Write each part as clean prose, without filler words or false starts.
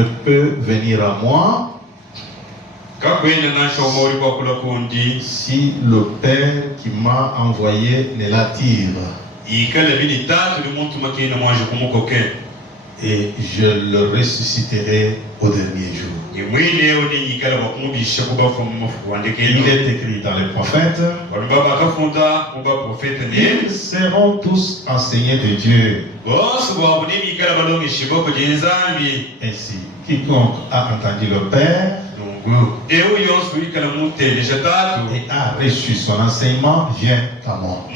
ne peut venir à moi si le Père qui m'a envoyé ne l'attire. Et je le ressusciterai au dernier jour. Il est écrit dans les prophètes, ils seront tous enseignés de Dieu. Ainsi, quiconque a entendu le Père et a reçu son enseignement vient à moi.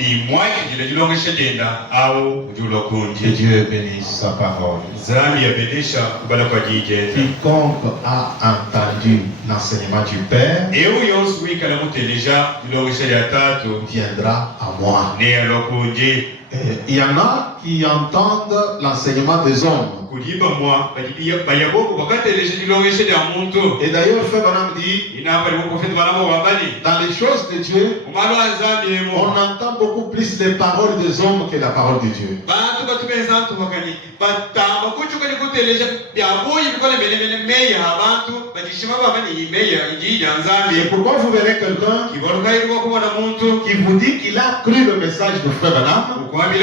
Que Dieu bénisse sa parole. Quiconque a entendu l'enseignement du Père viendra à moi. Il y en a qui entendent l'enseignement des hommes. Et d'ailleurs, le frère Branham dit, dans les choses de Dieu, on entend beaucoup plus les paroles des hommes que la parole de Dieu. Et pourquoi vous verrez quelqu'un qui vous dit qu'il a cru le message du frère Branham, mais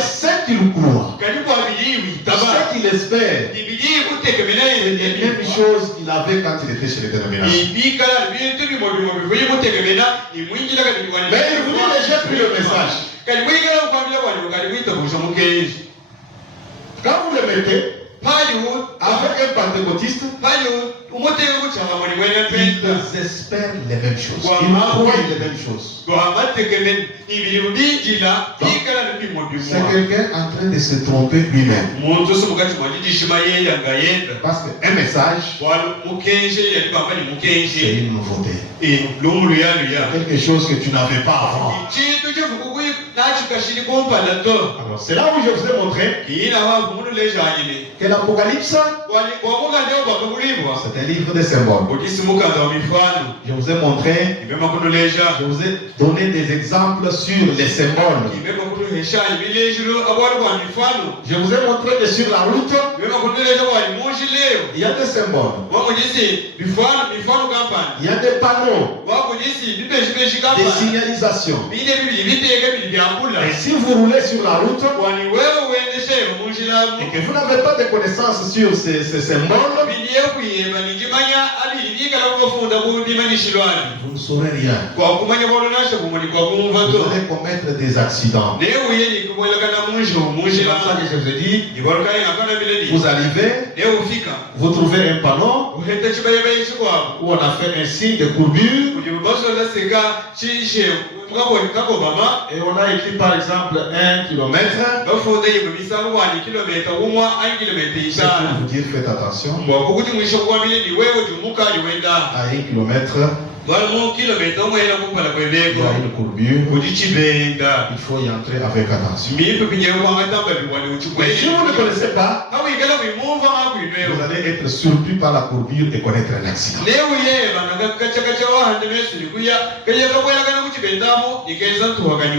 c'est qu'il croit, c'est qu'il espère, c'est les mêmes choses qu'il avait quand il était chez les dénominations. Mais il vous dit, j'ai pris le message. Quand vous le mettez avec un pentecôtiste, ils espèrent les mêmes choses. Ils croient les mêmes choses. C'est quelqu'un en train de se tromper lui-même. Parce qu'un message, c'est une nouveauté. Quelque chose que tu n'avais pas avant. Alors c'est là où je vous ai montré que l'Apocalypse, c'est un livre de symboles. Je vous ai montré, je vous ai donné des exemples sur les symboles. Je vous ai montré que sur la route, il y a des symboles. Il y a des panneaux, des signalisations. Et si vous roulez sur la route et que vous n'avez pas de connaissances sur ces symboles, vous ne saurez rien. Vous allez commettre des accidents. C'est pour ça que je vous ai dit, vous arrivez, vous trouvez un panneau où on a fait un signe de courbure et on a écrit par exemple 1 kilomètre. C'est pour vous dire, faites attention. À 1 kilomètre, il y a une courbure. Il faut y entrer avec attention. Mais si vous ne connaissez pas, vous allez être surpris par la courbure et connaître un accident.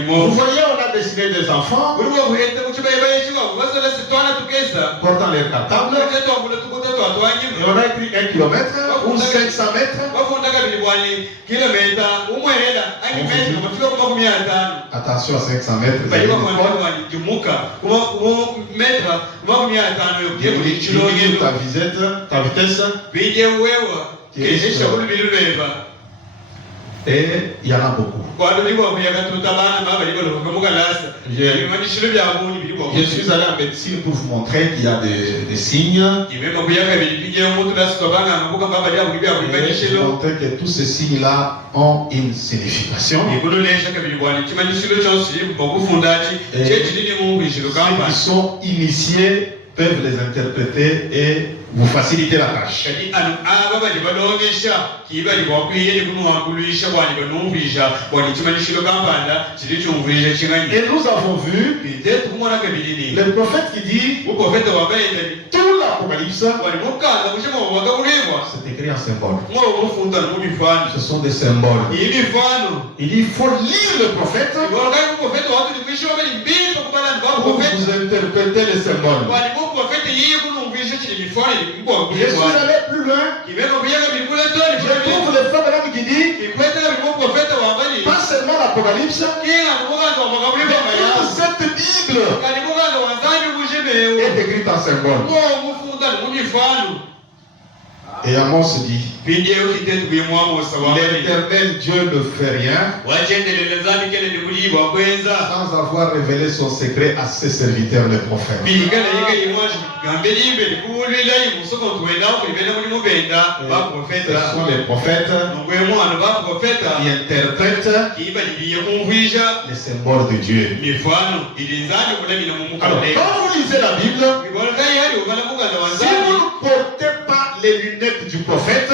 Vous voyez, on a dessiné des enfants portant leur cartable et on a écrit 1 kilomètre ou 500 mètres. Attention à 500 mètres. Ta vitesse. Et il y en a beaucoup. Je suis allé en médecine pour vous montrer qu'il y a des signes. Et je montrer que tous ces signes-là ont une signification. Et ceux qui sont initiés peuvent les interpréter et vous faciliter la tâche. Et nous avons vu le prophète qui dit tout l'Apocalypse, c'est écrit en symbole. Ce sont des symboles. Il dit il faut lire le prophète pour vous interpréter les symboles. suis allé plus loin. Je trouve les femmes qui disent pas seulement l'Apocalypse, cette Bible est écrite en symbole. Et Amos dit, l'Éternel Dieu ne fait rien sans avoir révélé son secret à ses serviteurs les prophètes. Ce sont les prophètes qui interprètent les symboles de Dieu. Alors, quand vous lisez la Bible, si vous ne portez pas les lunettes du prophète,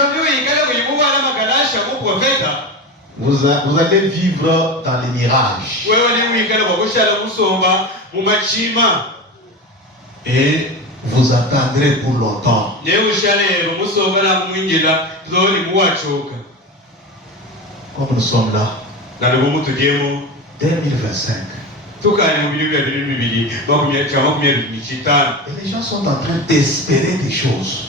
vous allez vivre dans les mirages. Et vous attendrez pour longtemps. Comme nous sommes là, 2025. Et les gens sont en train d'espérer des choses.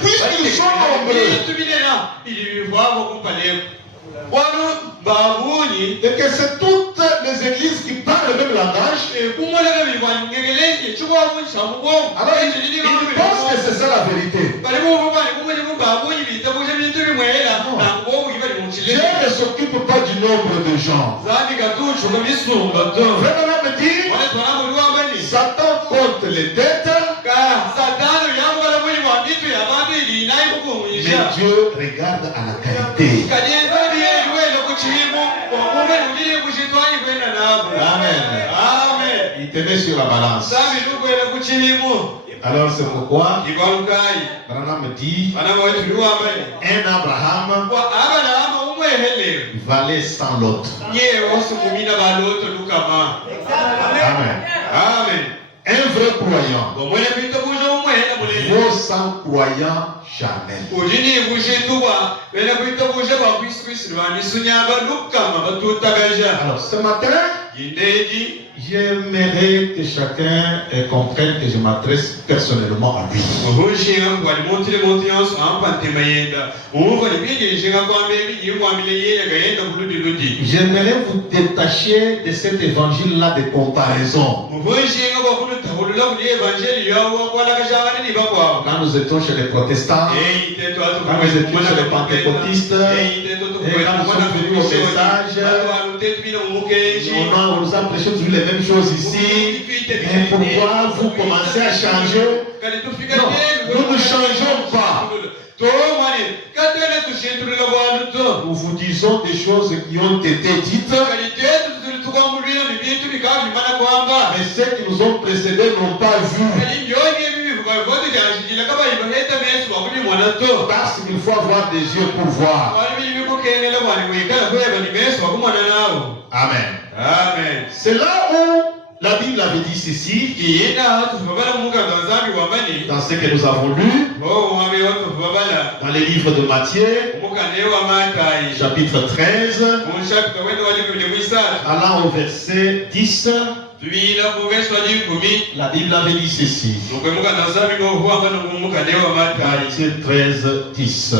Puisqu'ils sont nombreux. Et que c'est toutes les églises qui parlent le même langage. Alors ils pensent que c'est ça la vérité. Dieu ne s'occupe pas du nombre de gens. Vraiment me dit, Satan compte les têtes, mais Dieu regarde à la qualité. Amen. Il te met sur la balance. Alors c'est pourquoi Branham me dit, un Abraham valait 100 l'autre. Amen. Un vrai croyant vaut 100 croyants jamais. Alors ce matin, j'aimerais que chacun comprenne que je m'adresse personnellement à lui. J'aimerais vous détacher de cet évangile-là de comparaison. Quand nous étions chez les protestants, quand nous étions chez les pentecôtistes, et quand nous sommes venus au message, on nous a prêché toujours les mêmes choses ici. Mais pourquoi vous commencez à changer? Non, nous ne changeons pas. Nous vous disons des choses qui ont été dites, mais ceux qui nous ont précédés n'ont pas vu. Parce qu'il faut avoir des yeux pour voir. Amen. C'est là où la Bible avait dit ceci, dans ce que nous avons lu, dans les livres de Matthieu, chapitre 13, allant au verset 10, la Bible avait dit ceci. Matthieu 13, 10.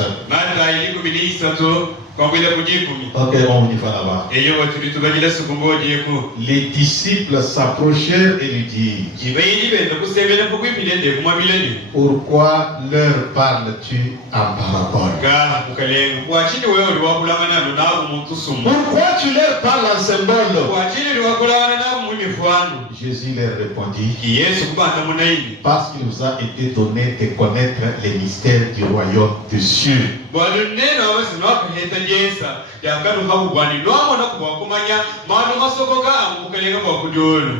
Ok, on y va là-bas. Les disciples s'approchèrent et lui dirent, pourquoi leur parles-tu en parabole? Pourquoi tu leur parles en symbole? Jésus leur répondit, parce qu'il nous a été donné de connaître les mystères du royaume des cieux.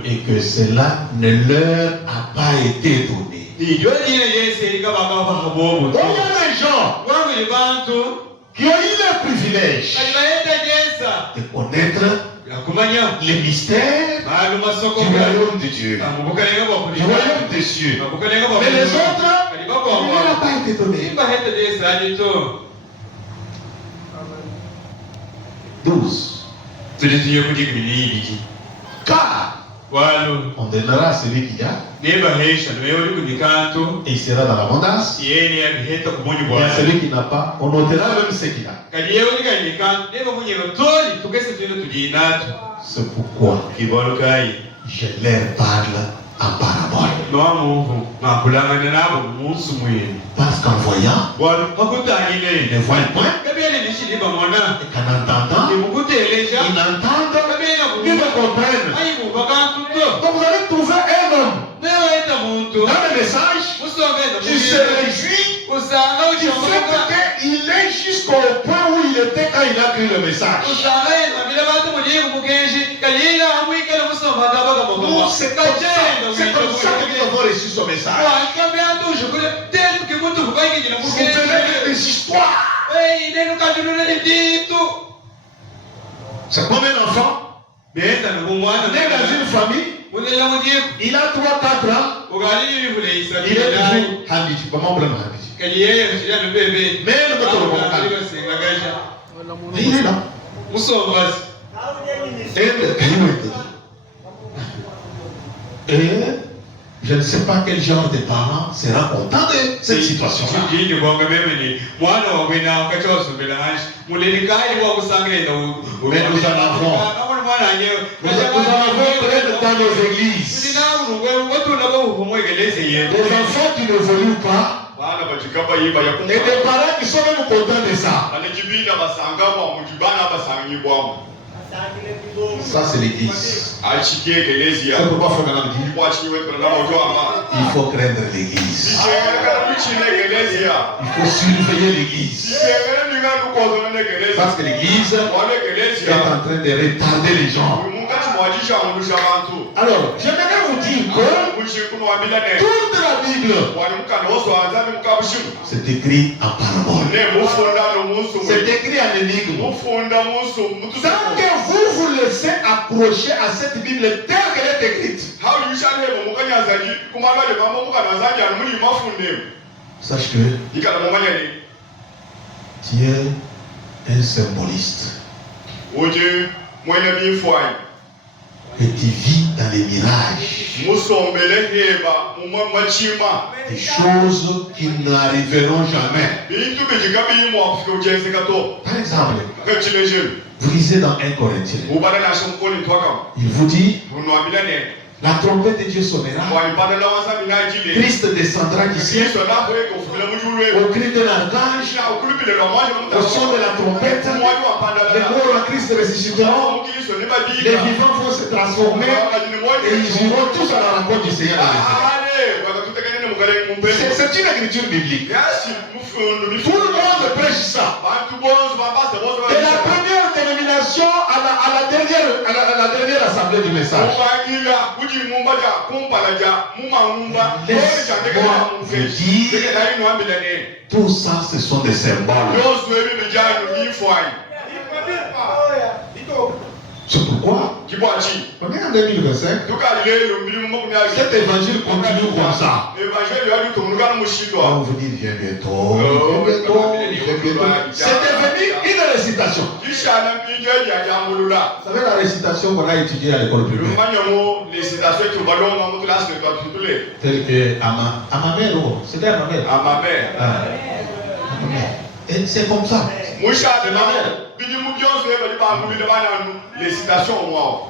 Et que cela ne leur a pas été donné. Il y a des gens qui ont eu le privilège de connaître les mystères du royaume de Dieu, du royaume des cieux. Mais les autres, il ne leur a pas été donné. 12. Car On donnera à celui qui a. Et il sera dans l'abondance. Et à celui qui n'a pas, on ôtera même ce qu'il a. C'est pourquoi je leur parle en parabole. Parce qu'en voyant, ils ne voient point. Et qu'en entendant, ils n'entendent, ils ne comprennent. Donc vous allez trouver un homme dans le message qui se réjouit du fait qu'il est jusqu'au point où il était quand il a pris le message. C'est comme ça que nous avons reçu ce message. Vous tenez des histoires. C'est combien d'enfants? Né dans une famille, il a 3-4 ans, il est toujours habitué. Comment on l'aime habitué? Mais il est là. Et je ne sais pas quel genre de parents sera content de cette situation-là. Mais nos enfants prennent dans nos églises. Les enfants qui ne veulent pas, et des parents qui sont même contents de ça. Ça c'est l'église. C'est pourquoi Fernand dit il faut craindre l'église. Il faut surveiller l'église. Parce que l'église est en train de retarder les gens. Alors, j'aimerais vous dire que toute la Bible, c'est écrit en parabole. C'est écrit en énigme. Tant que vous vous laissez accrocher à cette Bible telle qu'elle est écrite, sache que tu es un symboliste. Et tu vis dans les mirages. Des choses qui n'arriveront jamais. Par exemple, vous lisez dans 1 Corinthiens. Il vous dit la trompette de Dieu sonnera. Christ descendra d'ici. Au cri de l'archange, au son de la trompette, les morts en Christ ressusciteront. Les vivants vont se transformer et ils iront tous à la rencontre du Seigneur. C'est une écriture biblique. Tout le monde prêche ça. Et la première dénomination à la dernière assemblée du message. Laisse-moi vous dire, tout ça ce sont des symboles. C'est pourquoi on est en 2025. Cet évangile continue comme ça. On vous dit viens bientôt. C'est devenu une récitation. Vous savez la récitation qu'on a étudiée à l'école primaire. Telle que à ma mère, c'était à ma mère. À ma mère. Et c'est comme ça.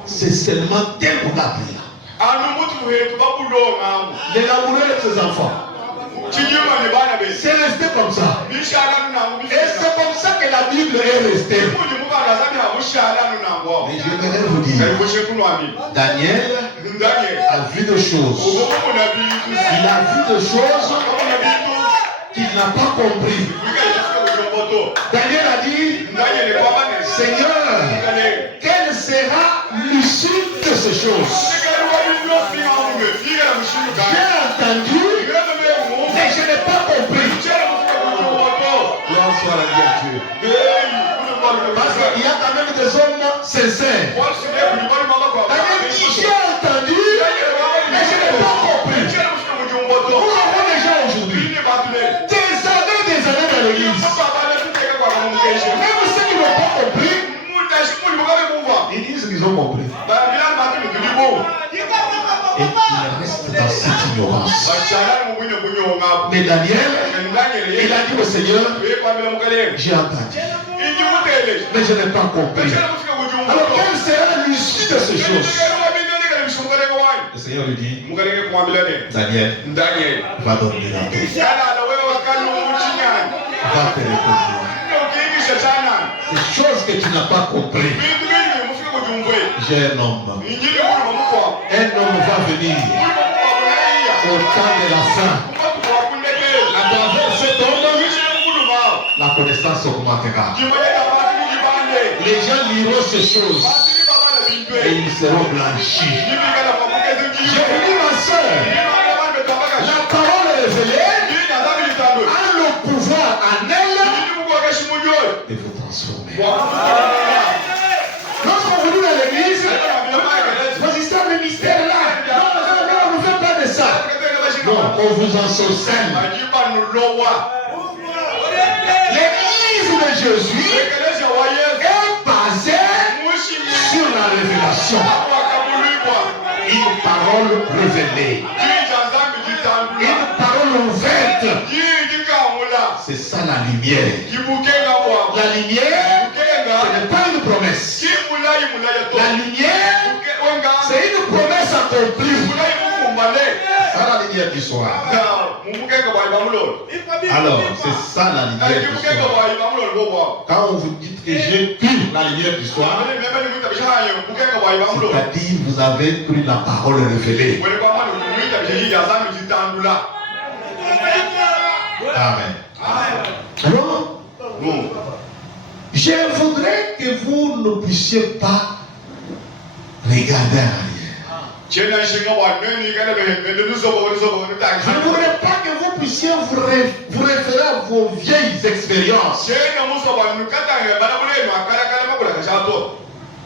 C'est seulement tel qu'on a pris là. Les laboureux de ses enfants. C'est resté comme ça. Et c'est comme ça que la Bible est restée. Mais je voudrais vous dire, Daniel a vu des choses. Il a vu des choses qu'il n'a pas compris. Daniel a dit, Seigneur, quelle sera l'issue de ces choses? J'ai entendu, mais je n'ai pas compris. Gloire soit à Dieu. Parce qu'il y a quand même des hommes sincères. Daniel dit, j'ai entendu, mais je n'ai pas compris. Nous avons des gens aujourd'hui, des années dans l'église. Même ceux qui n'ont pas compris, ils disent qu'ils ont compris. ignorance. Mais Daniel, il a dit au Seigneur, j'ai entendu, mais je n'ai pas compris. Alors quelle sera l'issue de ces choses? Le Seigneur lui dit, Daniel, va dormir la paix. Va te reposer. Ces choses que tu n'as pas compris. J'ai un homme. Un homme va venir au temps de la fin. À travers cet homme, la connaissance augmentera. Les gens liront ces choses et ils seront blanchis. J'ai dit, ma soeur, la parole est révélée a le pouvoir en elle de vous transformer. Lorsqu'on vous dit dans l'église, vos histoires de mystère là, non, on ne fait pas de ça. Non, on vous ensorcelle. L'église de Jésus est basée sur la révélation. Une parole révélée. Une parole ouverte. C'est ça la lumière. La lumière, ce n'est pas une promesse. La lumière, c'est une promesse accomplie. C'est ça la lumière du soir. Alors, c'est ça la lumière du soir. Quand on vous dit que j'ai pris la lumière du soir, c'est-à-dire vous avez pris la parole révélée. Amen. Alors, je voudrais que vous ne puissiez pas regarder en arrière. Je ne voudrais pas que vous puissiez vous référer à vos vieilles expériences.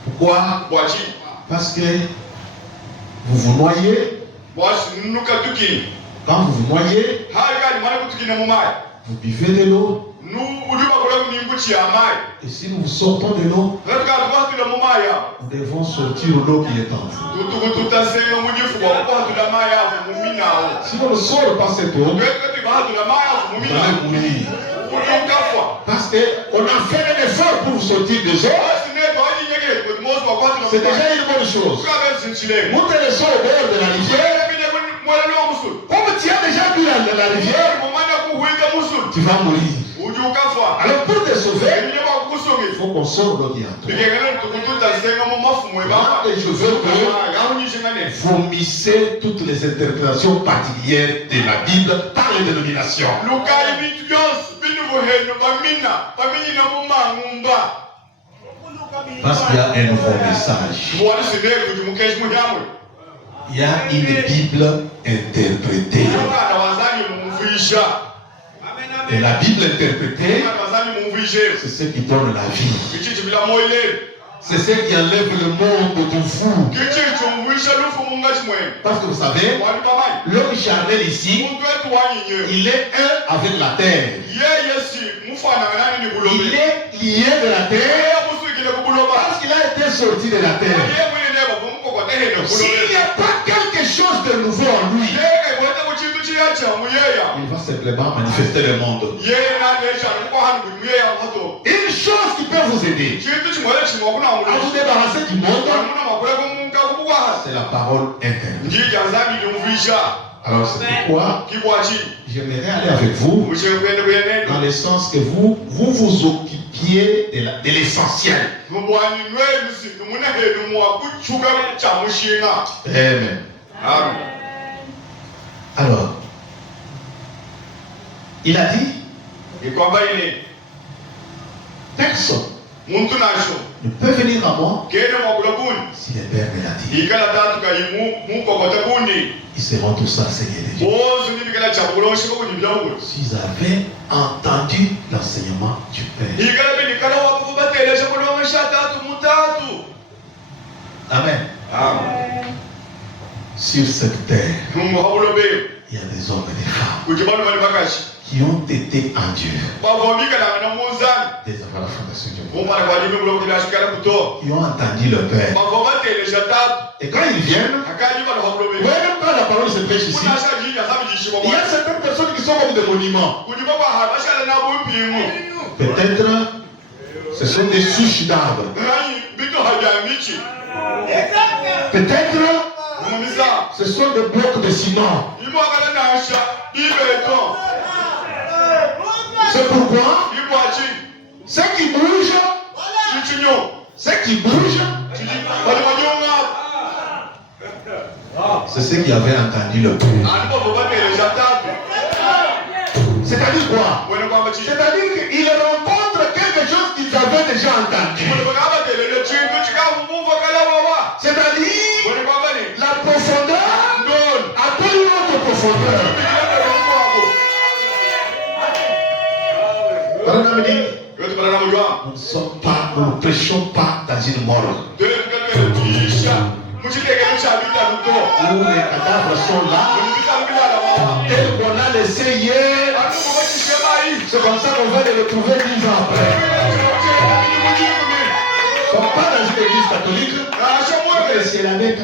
Pourquoi? Parce que vous vous noyez. Quand vous vous noyez, vous buvez de l'eau. Et si nous sortons de l'eau, nous devons sortir l'eau qui est en vous. Si on ne sort pas cette eau, vous allez mourir. Parce qu'on a fait un effort pour sortir des eaux. C'est déjà une bonne chose. Montez le sol au bord de la rivière. Comme tu as déjà bu la rivière, tu vas mourir. Alors pour te sauver, il faut qu'on sorte l'eau qui est en toi. Je veux que vous vomissez toutes les interprétations particulières de la Bible par les dénominations. Parce qu'il y a un nouveau message. Il y a une Bible interprétée. Et la Bible interprétée, c'est ce qui donne la vie. C'est ce qui enlève le monde de vous. Parce que vous savez, l'homme charnel ici, il est un avec la terre. Il est lié de la terre parce qu'il a été sorti de la terre. S'il n'y a pas quelque chose de nouveau en lui, il va simplement manifester le monde. Une chose qui peut vous aider à vous débarrasser du monde, c'est la parole interne. Alors c'est pourquoi j'aimerais aller avec vous dans le sens que vous vous occupiez de l'essentiel. Amen. Alors, il a dit, personne ne peut venir à moi si le Père me l'a dit. Ils seront tous enseignés de Dieu. S'ils avaient entendu l'enseignement du Père. Amen. Sur cette terre, il y a des hommes et des femmes qui ont été en Dieu dès avant la fondation du monde, qui ont entendu le Père. Et quand ils viennent, vous voyez même quand la parole se prêche ici, Il y a certaines personnes qui sont comme des monuments. Peut-être ce sont des souches d'arbres. Peut-être ce sont des blocs de ciment. C'est pourquoi ce qui bouge, c'est ce qui avait entendu le bruit. C'est-à-dire quoi? C'est-à-dire qu'il rencontre quelque chose qu'ils avaient déjà entendu. C'est-à-dire la profondeur appelle une autre profondeur. Nous ne prêchons pas dans une morgue où les cadavres sont là, tel qu'on a laissé hier. C'est comme ça qu'on va les retrouver 10 ans après. Ils ne sont pas dans une église catholique. C'est la même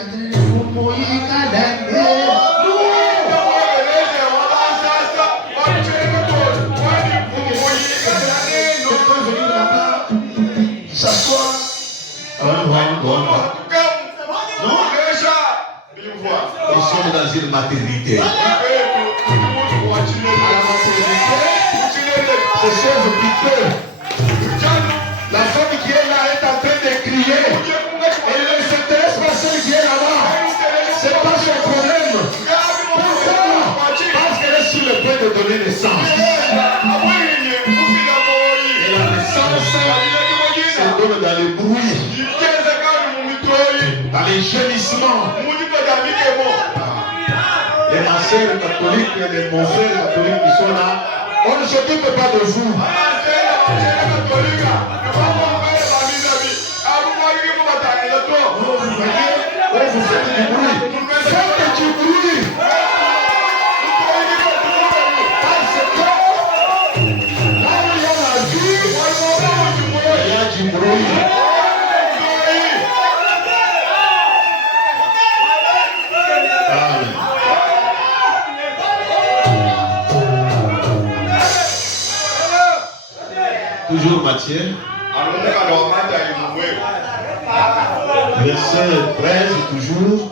s'asseoir. Ils sont dans une maternité. C'est chose piteux. La femme qui est là est en train de crier. Elle ne s'intéresse pas à celle qui est là-bas. C'est pas son problème. Pourquoi? Parce qu'elle est sur le point de donner naissance. Et la naissance se donne dans le bruit, dans les gémissements. Les ma soeurs catholiques et les mon frère catholique qui sont là, on ne s'occupe pas de vous. Vous faites du bruit. Faites du bruit. Parce que là où il y a la vie, il y a du bruit. Toujours Matthieu, verset 13, toujours,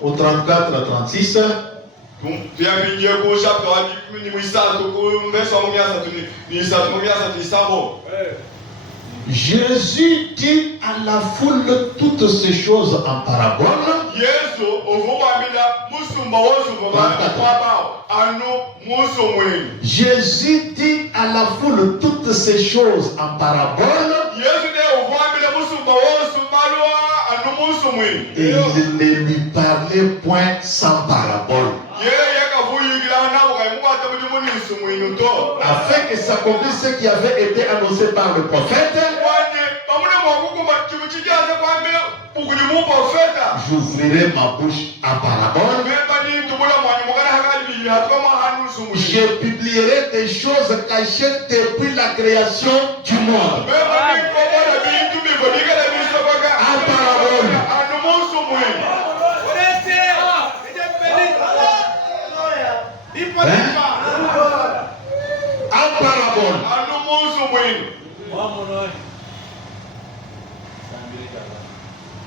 au 34 à 36. Jésus dit à la foule toutes ces choses en parabole. Jésus dit à la foule toutes ces choses en parabole. Et il ne lui parlait point sans parabole. Afin que s'accomplisse ce qui avait été annoncé par le prophète. J'ouvrirai ma bouche en parabole. Je publierai des choses cachées depuis la création du monde. En parabole. En parabole.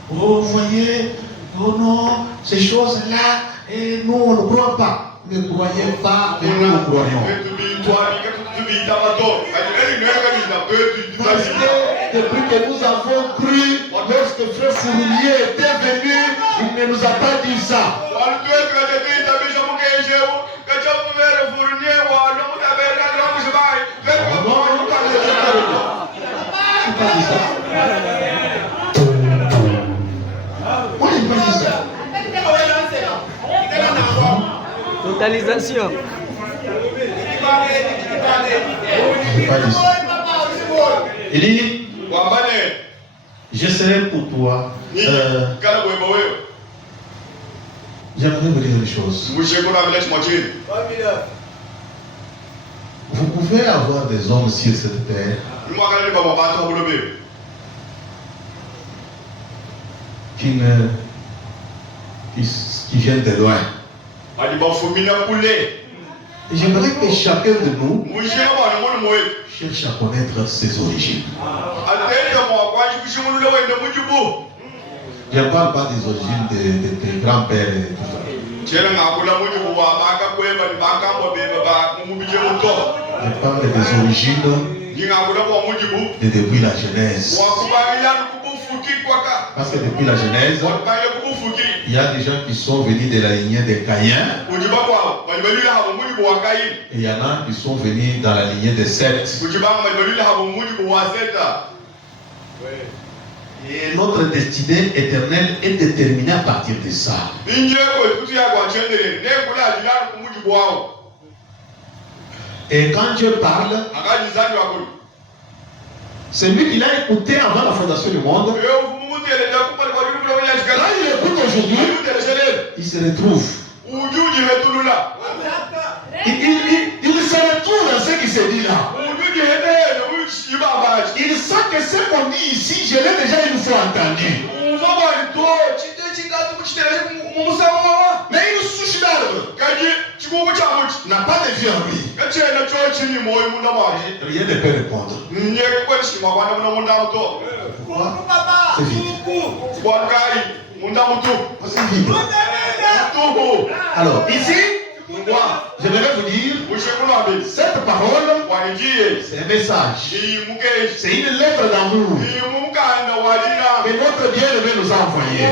Vous voyez, oh non, ces choses-là, et nous on ne croit pas. Ne croyez pas, mais nous croyons. Parce que depuis que nous avons cru, lorsque Frère Fournier était venu, il ne nous a pas dit ça. Totalisation. Il dit, je serai pour toi. J'aimerais vous dire une chose. Vous pouvez avoir des hommes sur cette terre qui viennent de loin. Et j'aimerais que chacun de nous cherche à connaître ses origines. Je ne parle pas des origines de tes grands-pères et tout ça. Je parle des origines depuis la Genèse. Parce que depuis la Genèse, il y a des gens qui sont venus de la lignée de Caïn. Et il y en a qui sont venus dans la lignée de Seth. Et notre destinée éternelle est déterminée à partir de ça. Et quand Dieu parle, c'est lui qui l'a écouté avant la fondation du monde. Là, il écoute aujourd'hui, il se retrouve. Il se retrouve dans ce qui se dit là. Il sent que ce qu'on dit ici, je l'ai déjà une fois entendu. Mais une souche d'arbre n'a pas de vie en lui. Rien ne peut répondre. C'est vide. C'est vide. Alors, ici, je vais vous dire, cette parole, c'est un message. C'est une lettre d'amour que notre bien-aimé nous a envoyée.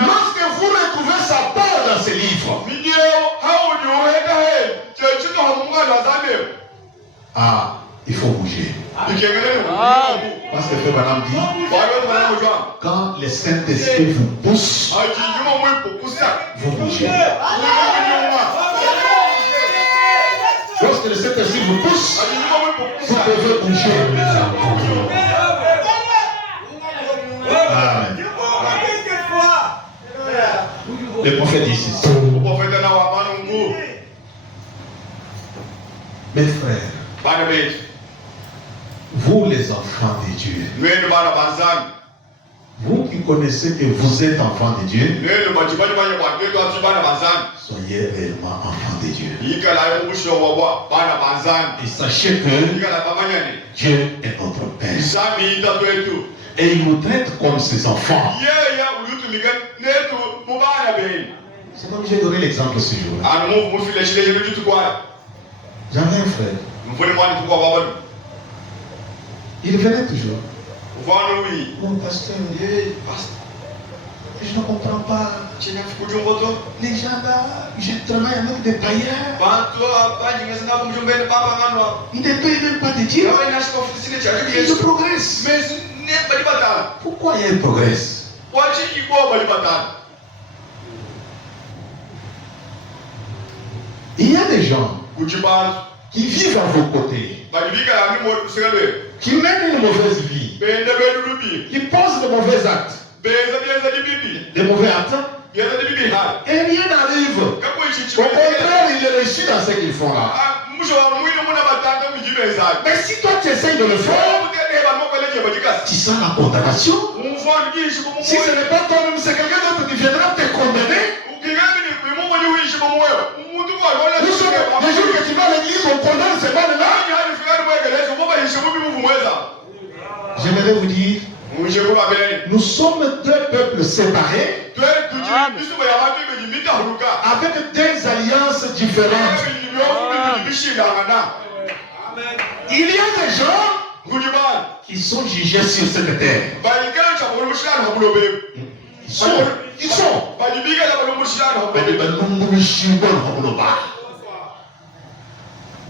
Lorsque vous retrouvez sa part dans ce livre, il faut bouger. Parce que Frère Branham dit, quand le Saint-Esprit vous pousse, vous bougez. Lorsque le Saint-Esprit vous pousse, vous devez bouger. Amen. Le prophète dit ceci. Mes frères, vous les enfants de Dieu, vous qui connaissez que vous êtes enfants de Dieu, soyez réellement enfants de Dieu. Et sachez que Dieu est notre Père. Et il nous traite comme ses enfants. C'est comme j'ai donné l'exemple ce jour-là. J'avais un frère. Il venait toujours. Mon pasteur, je ne comprends pas. Les gens là, je travaille avec des païens. Ils ne payent même pas de Dieu. Ils progressent. Pourquoi ils progressent? Il y a des gens qui vivent à vos côtés, qui mènent une mauvaise vie, qui posent de mauvais actes, de mauvais actes, et rien n'arrive. Au contraire, ils réussissent dans ce qu'ils font là. Mais si toi tu essayes de le faire, tu sens la condamnation. Si ce n'est pas toi-même, c'est quelqu'un d'autre qui viendra te condamner. Les jours que tu vas à l'église, on condamne ces balles-là. J'aimerais vous dire, nous sommes deux peuples séparés, avec des alliances différentes. Il y a des gens qui sont jugés sur cette terre. Ils sont.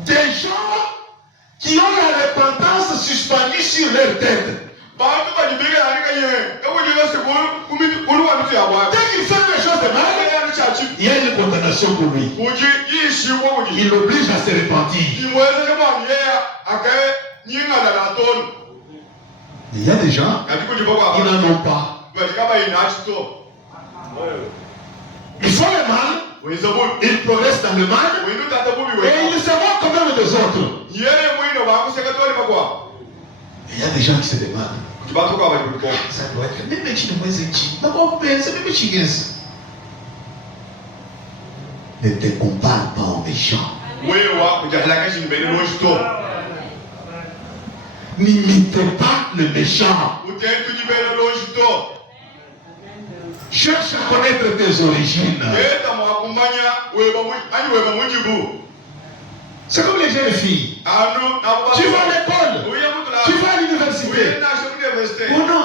Des gens qui ont la repentance suspendue sur leur tête. Dès qu'il fait les choses de mal, il y a une condamnation pour lui. Il l'oblige à se repentir. Il y a des gens qui n'en ont pas. Ils font le mal, ils progressent dans le mal, et ils se moquent quand même des autres. Il y a des gens qui se demandent, ça doit être même Ne te compare pas aux méchants. N'imitez pas le méchant. Cherche à connaître tes origines. C'est comme les jeunes filles. Tu vas à l'école, tu vas à l'université. Oh non,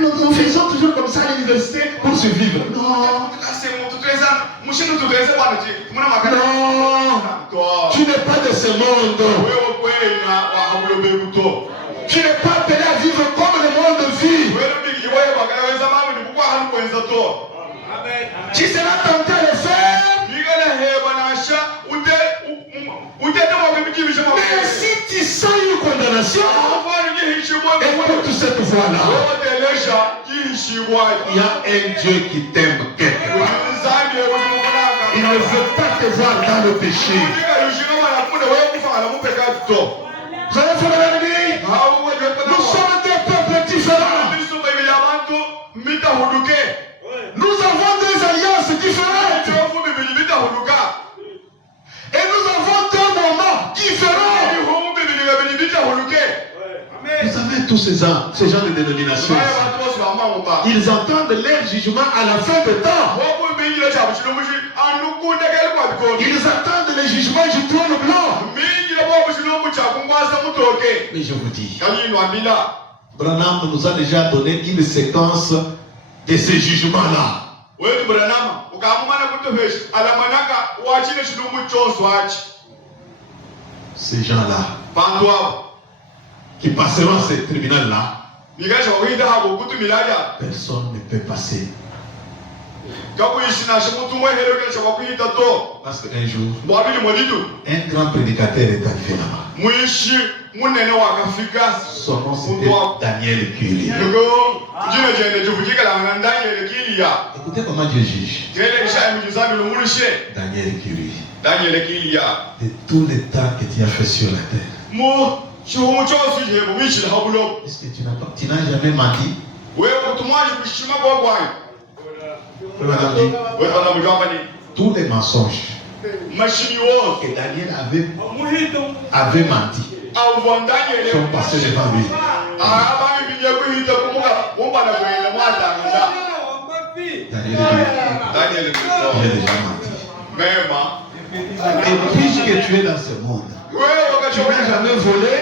nous faisons toujours comme ça à l'université pour survivre. Non. Non. Tu n'es pas de ce monde. Tu n'es pas appelé à vivre comme le monde vit. Tu seras tenté à le faire. Mais si tu sens une condamnation, écoute cette voix-là. Il y a un Dieu qui t'aime quelque part. Il ne veut pas te voir dans le péché. Vous avez fait la nuit? Nous sommes des peuples différents. Nous avons des alliances différentes. Et nous avons deux moments différents. Vous savez, tous ces gens de dénomination, ils entendent leur jugement à la fin du temps. Ils attendent le jugement du trône blanc. Mais je vous dis, Branham nous a déjà donné une séquence de ces jugements-là. Ces gens-là qui passeront ce tribunal-là, personne ne peut passer. Parce qu'un jour, un grand prédicateur est arrivé là-bas. Son nom c'était Daniel Curie. Écoutez comment Dieu juge. Daniel Curie. De tous les temps que tu as fait sur la terre, est-ce que tu n'as jamais menti? Tous les mensonges que Daniel avait menti sont passés devant lui. Daniel il a déjà menti. Et puisque tu es dans ce monde, tu n'as jamais volé,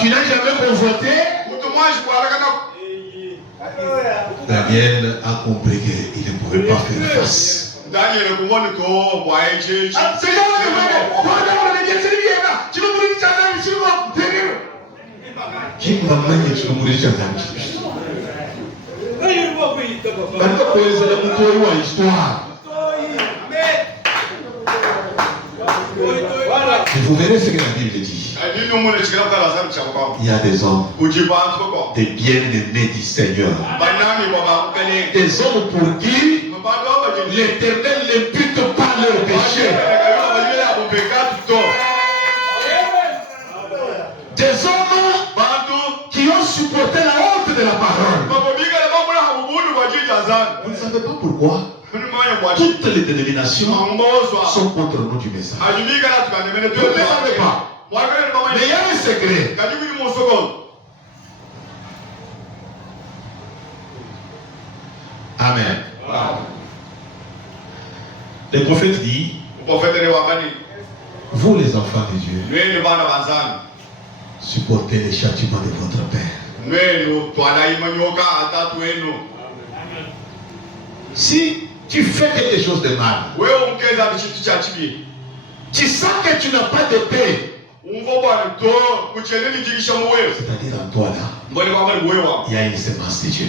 tu n'as jamais convoité. Daniel a compris qu'il ne pouvait pas faire face. Qui m'a manié sur le mourir de et vous verrez ce que la Bible dit. Il y a des hommes, des bien-aimés du Seigneur, des hommes pour qui l'Éternel ne bute pas leur péché, des hommes qui ont supporté la honte de la parole. Vous ne savez pas pourquoi toutes les dénominations sont contre nous du message. Vous ne savez pas. Mais il y a un secret. Amen. Le prophète dit, vous les enfants de Dieu, supportez les châtiments de votre Père. Si tu fais quelque chose de mal, tu sens que tu n'as pas de paix, c'est-à-dire en toi là, il y a une sémence de Dieu.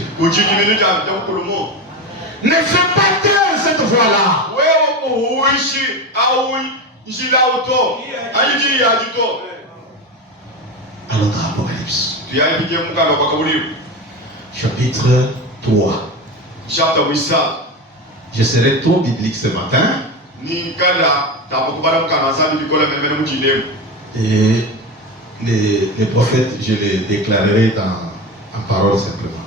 Ne fais pas taire cette voix-là. Allons dans l'Apocalypse. Chapitre 3. Je serai trop biblique ce matin. Et les prophètes, je les déclarerai en parole simplement.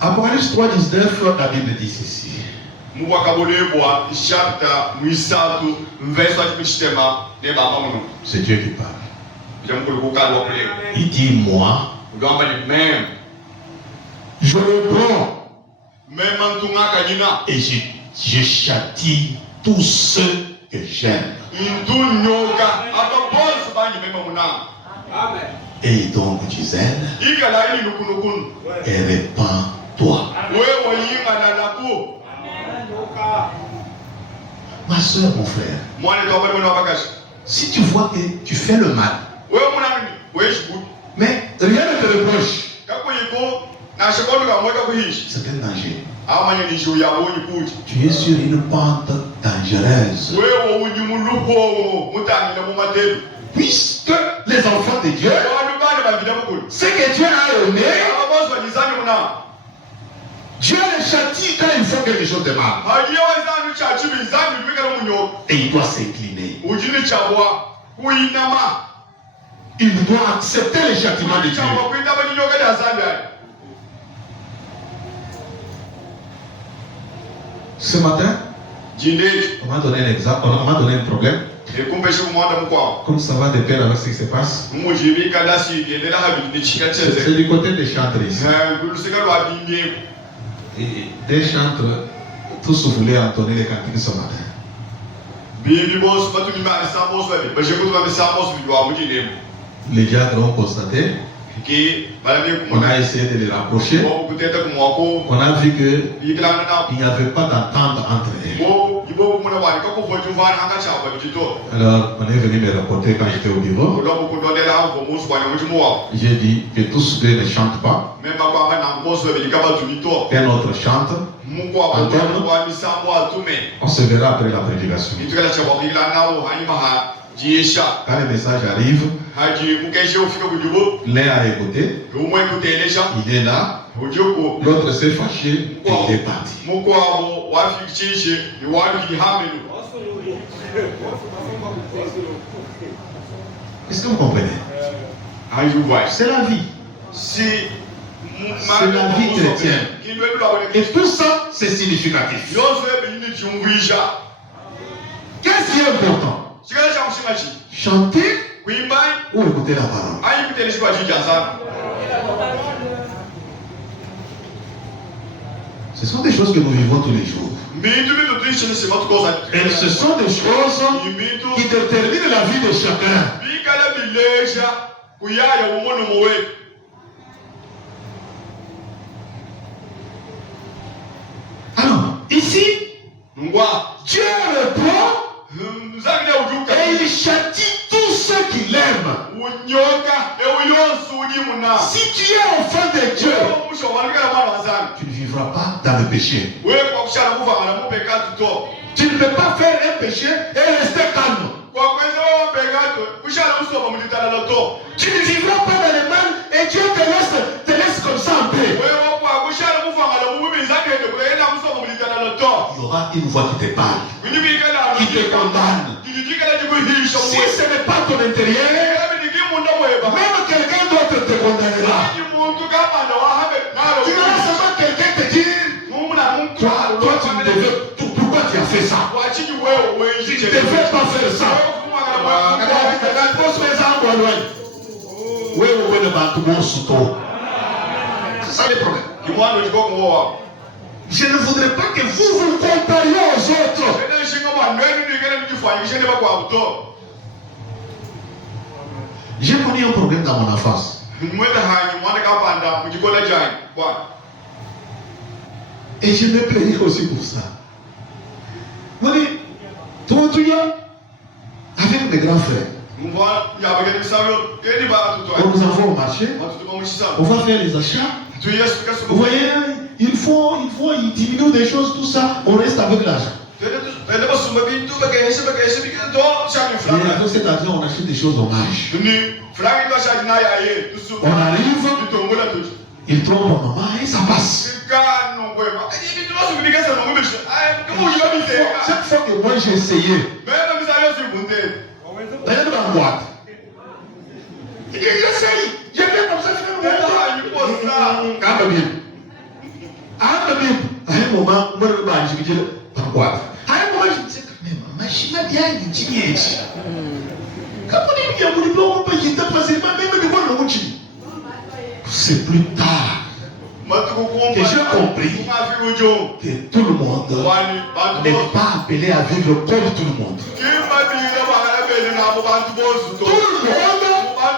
Apocalypse 3:19, la Bible dit ceci. C'est Dieu qui parle. Il dit moi, je reprends et je châtie tous ceux que j'aime. Et donc du zèle et répands-toi. Ma soeur, mon frère, si tu vois que tu fais le mal, mais rien ne te reproche, c'est un danger. Tu es sur une pente dangereuse. Puisque les enfants de Dieu, ce que Dieu a aimé, Dieu les châtie quand ils font quelque chose de mal. Et il doit s'incliner. Il doit accepter les châtiments de Dieu. Ce matin, on m'a donné un exemple, on m'a donné un problème. Comme ça va de pair avec ce qui se passe. C'est du côté des chantres ici. Et des chantres, tous voulaient entonner les cantiques ce matin. Les diacres ont constaté. On a essayé de les rapprocher. On a vu qu'il n'y avait pas d'entente entre eux. Alors, on est venu me rapporter quand j'étais au bureau. J'ai dit que tous deux ne chantent pas. Un autre chante. On se verra après la prédication. Quand le message arrive, l'un a écouté, il est là, l'autre s'est fâché et il est parti. Est-ce que vous comprenez? C'est la vie. C'est la vie chrétienne. Et tout ça, c'est significatif. Qu'est-ce qui est important? Chanter ou écouter la parole? Ce sont des choses que nous vivons tous les jours. Et ce sont des choses qui déterminent la vie de chacun. Alors, ici, Dieu reprend et il châtie tous ceux qui l'aiment. Si tu es enfant de Dieu, tu ne vivras pas dans le péché. Tu ne peux pas faire un péché et rester calme. Tu ne vivras pas dans le mal et Dieu te laisse comme ça en paix. Il y aura une voix qui te parle, qui te condamne. Si ce n'est pas ton intérieur, même quelqu'un d'autre te condamnera. Tu verras seulement quelqu'un te dire, toi tu ne devais, pourquoi tu as fait ça? Tu ne devais pas faire ça. C'est ça le problème. Je ne voudrais pas que vous vous compariez aux autres. J'ai connu un problème dans mon enfance. Et je me plaignais aussi pour ça. Vous voyez, avec mes grands frères, on nous envoie au marché, on va faire les achats. Vous voyez, il faut diminuer des choses, tout ça, on reste avec l'argent. Et avec cet argent, on achète des choses au marché. On arrive, il trompe mon maman et ça passe. Chaque fois que moi j'ai essayé, d'aller dans la boîte, j'essaye, je fais comme ça, un moment, je me dis, pourquoi? À un moment, je me disais, mais maman, je m'ai bien dit, quand on dit, on peut y être facilement, même de quoi le monde. C'est plus tard que j'ai compris que tout le monde n'est pas appelé à vivre comme tout le monde. Tout le monde n'a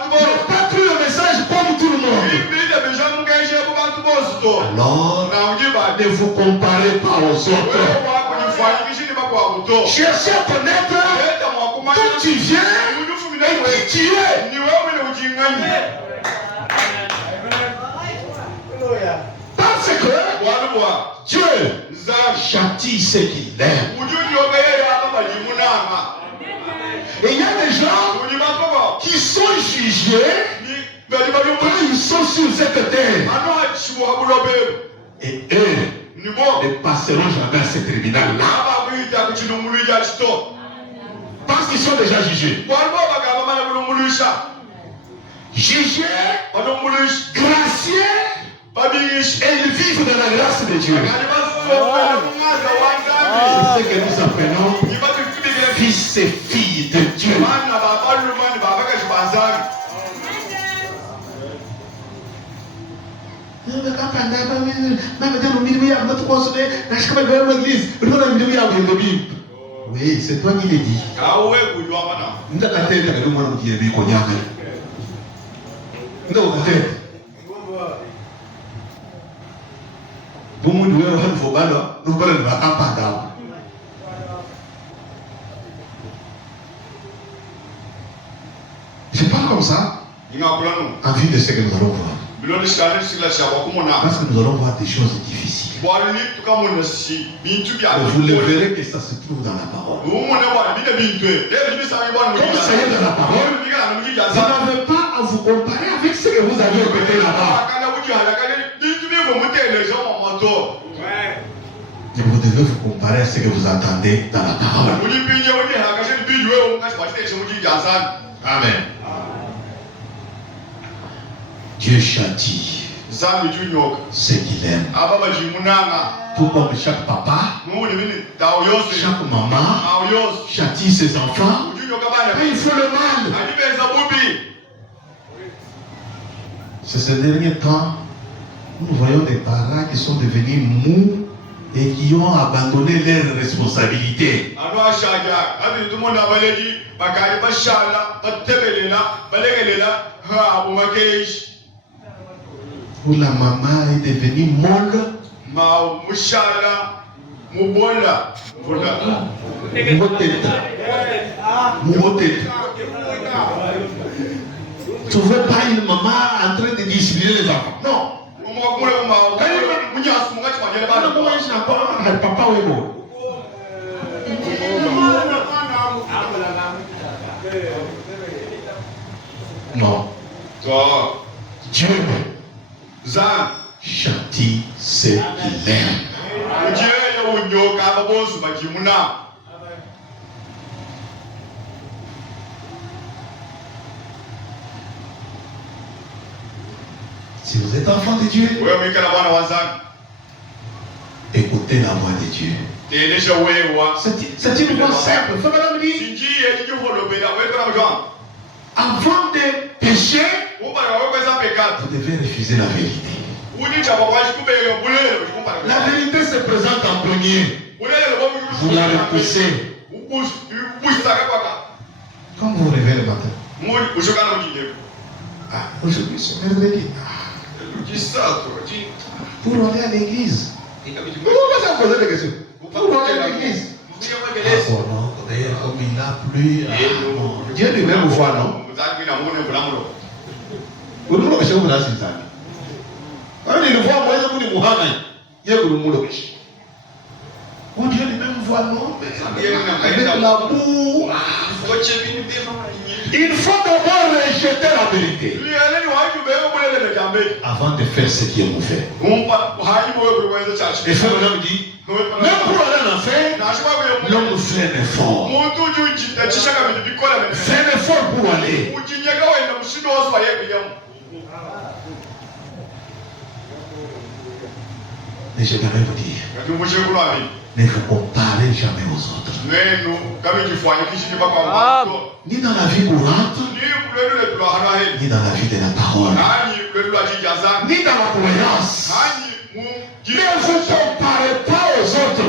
pas pris le message comme tout le monde. Alors, ne vous comparez pas aux autres. Cherchez à connaître d'où tu viens et qui tu es. Parce que Dieu châtie ceux qui l'aiment. Et il y a des gens qui sont jugés quand ils sont sur cette terre. Et eux ne passeront jamais à ce tribunal-là. Parce qu'ils sont déjà jugés. Jugés, graciés, et ils vivent dans la grâce de Dieu. C'est ce que nous appelons fils et filles de Dieu. Oui, c'est toi qui l'as dit. Je parle comme ça en vue de ce que nous allons voir. Parce que nous allons voir des choses difficiles. Vous le verrez que ça se trouve dans la parole. Comme ça est dans la parole, vous n'avez pas à vous comparer avec ce que vous avez répété là-bas. Et vous devez vous comparer à ce que vous entendez dans la parole. Amen. Dieu châtie ceux qu'il aime. Tout comme chaque papa, chaque maman châtie ses enfants. Et il faut le mal. C'est ces derniers temps, nous voyons des parents qui sont devenus mous et qui ont abandonné leurs responsabilités. Où la maman est devenue molle. Tu ne veux pas une maman en train de discipliner les enfants. Non. Papa est bon. Non. Dieu châtie ceux qui l'aiment. Si vous êtes enfant de Dieu, écoutez la voix de Dieu. C'est une voix simple. Avant de pécher, vous devez refuser la vérité. La vérité se présente en premier. Vous la repoussez. Quand vous vous réveillez le matin, aujourd'hui c'est mercredi. Pour aller à l'église. Pourquoi ça poser des questions? Pour aller à l'église. Oh non, comme il a plu. Dieu lui-même vous voit, non? Vous ne pouvez pas faire ça. Il voit moi, il dit Mohamed. Il y a le monde. Oh Dieu lui-même voit, non? Avec la boue. Il faut d'abord rejeter la vérité avant de faire ce qui est mauvais. Et frère l'homme dit, même pour aller en enfer, l'homme fait un effort. Fait un effort pour aller. Mais j'aimerais vous dire, Ne vous comparez jamais aux autres. Ni dans la vie courante, ni dans la vie de la parole, ni dans la croyance. Ne vous comparez pas aux autres.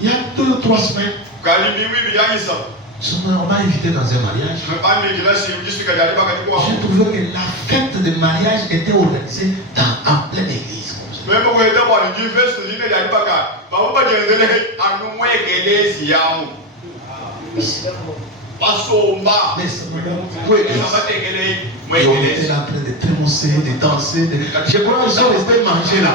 Il y a 2 ou 3 semaines, on m'a invité dans un mariage. J'ai trouvé que la fête de mariage était organisée en pleine église. On était là en train de trémousser, de danser. Je crois qu'ils sont restés manger là.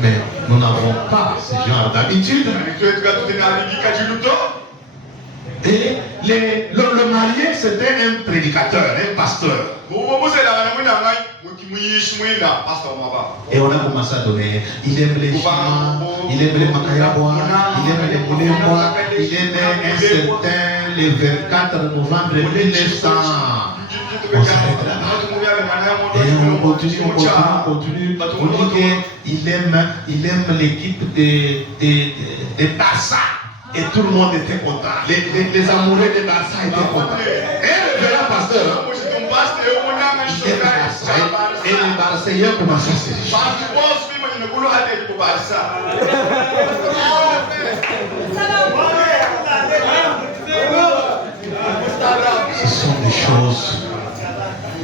Mais nous n'avons pas ce genre d'habitude. Et le marié, c'était un prédicateur, un pasteur. Et on a commencé à donner. Il aime les chimans, il aime les macayabois, il aime les moulébois, il aime un certain, le 24 novembre 1900. On s'arrête là-bas. Et on continue. On dit qu'il aime l'équipe de Barça. Et tout le monde était content. Les amoureux de Barça étaient contents. Et le grand pasteur, et les Barçaïens commençaient à se réjouir. Ce sont des choses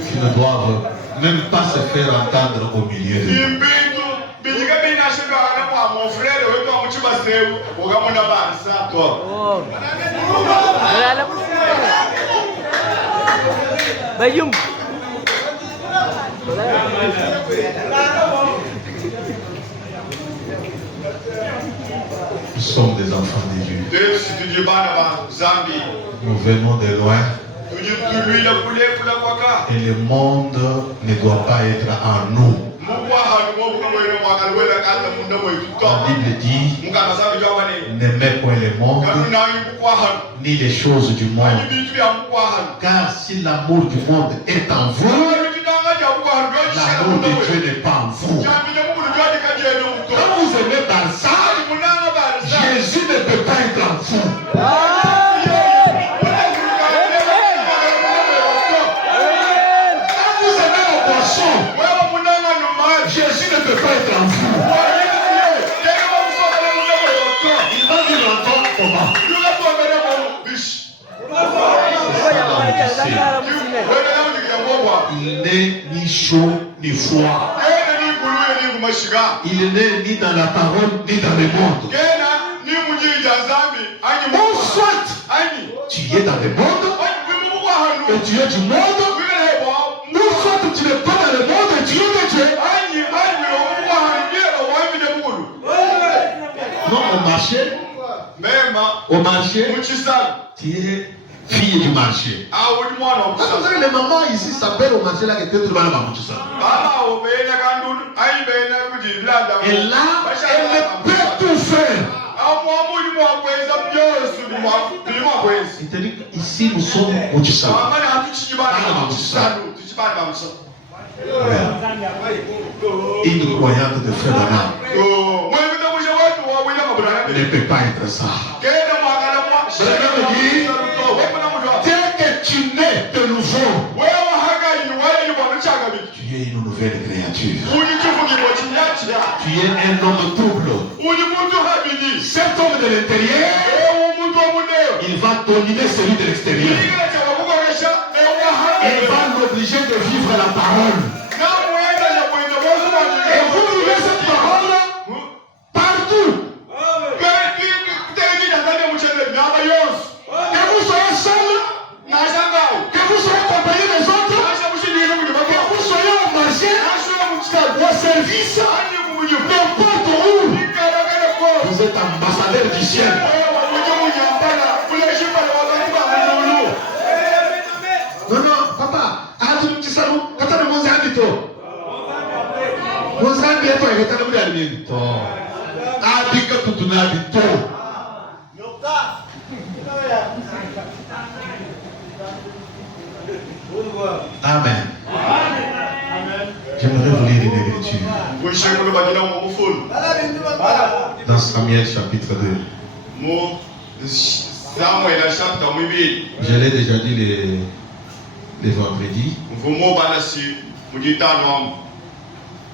qui ne doivent même pas se faire entendre au milieu de nous. Nous sommes des enfants de Dieu. Nous venons de loin. Et le monde ne doit pas être en nous. La Bible dit, n'aimez point le monde, ni les choses du monde. Car si l'amour du monde est en vous, l'amour de Dieu n'est pas en vous. Quand vous aimez Barça, Jésus ne peut pas être en vous. Jésus ne peut pas être en vous. Il va vivre encore comment? Il n'est ni chaud ni froid. Il n'est ni dans la parole ni dans le monde. Ou soit tu es dans le monde et tu es du monde, ou soit tu n'es pas dans le monde et tu es de Dieu. Non, au marché, tu es fille du marché. Les mamans ici s'appellent au marché là que tu trouves la maman tout ça. Et là, elle peut tout faire. Il te dit ici nous sommes au Tchissal. Une croyante de frère Branham ne peut pas être ça. Dès que tu nais de nouveau, tu es une nouvelle créature. Tu es un homme trouble. Cet homme de l'intérieur, il va dominer celui de l'extérieur. Il va l'obliger de vivre la parole. Et vous vivez cette parole partout. Que vous soyez seul, que vous soyez accompagné des autres, que vous soyez au marché, au service, n'importe où, vous êtes ambassadeur du ciel. Non, non, papa, Amen. J'aimerais vous lire une écriture. Dans Samuel chapitre 2. Je l'ai déjà dit les vendredis.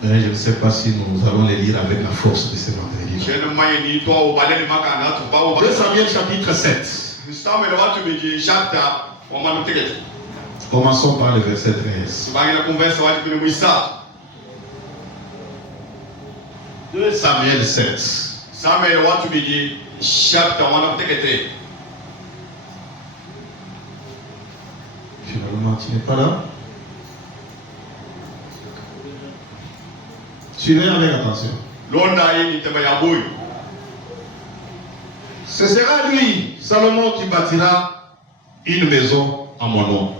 Mais je ne sais pas si nous allons les lire avec la force de ces vendredis. 2 Samuel chapitre 7. Commençons par le verset 13. 2 Samuel 7. Finalement, tu n'es pas là? Suivez avec attention. Ce sera lui, Salomon, qui bâtira une maison à mon nom.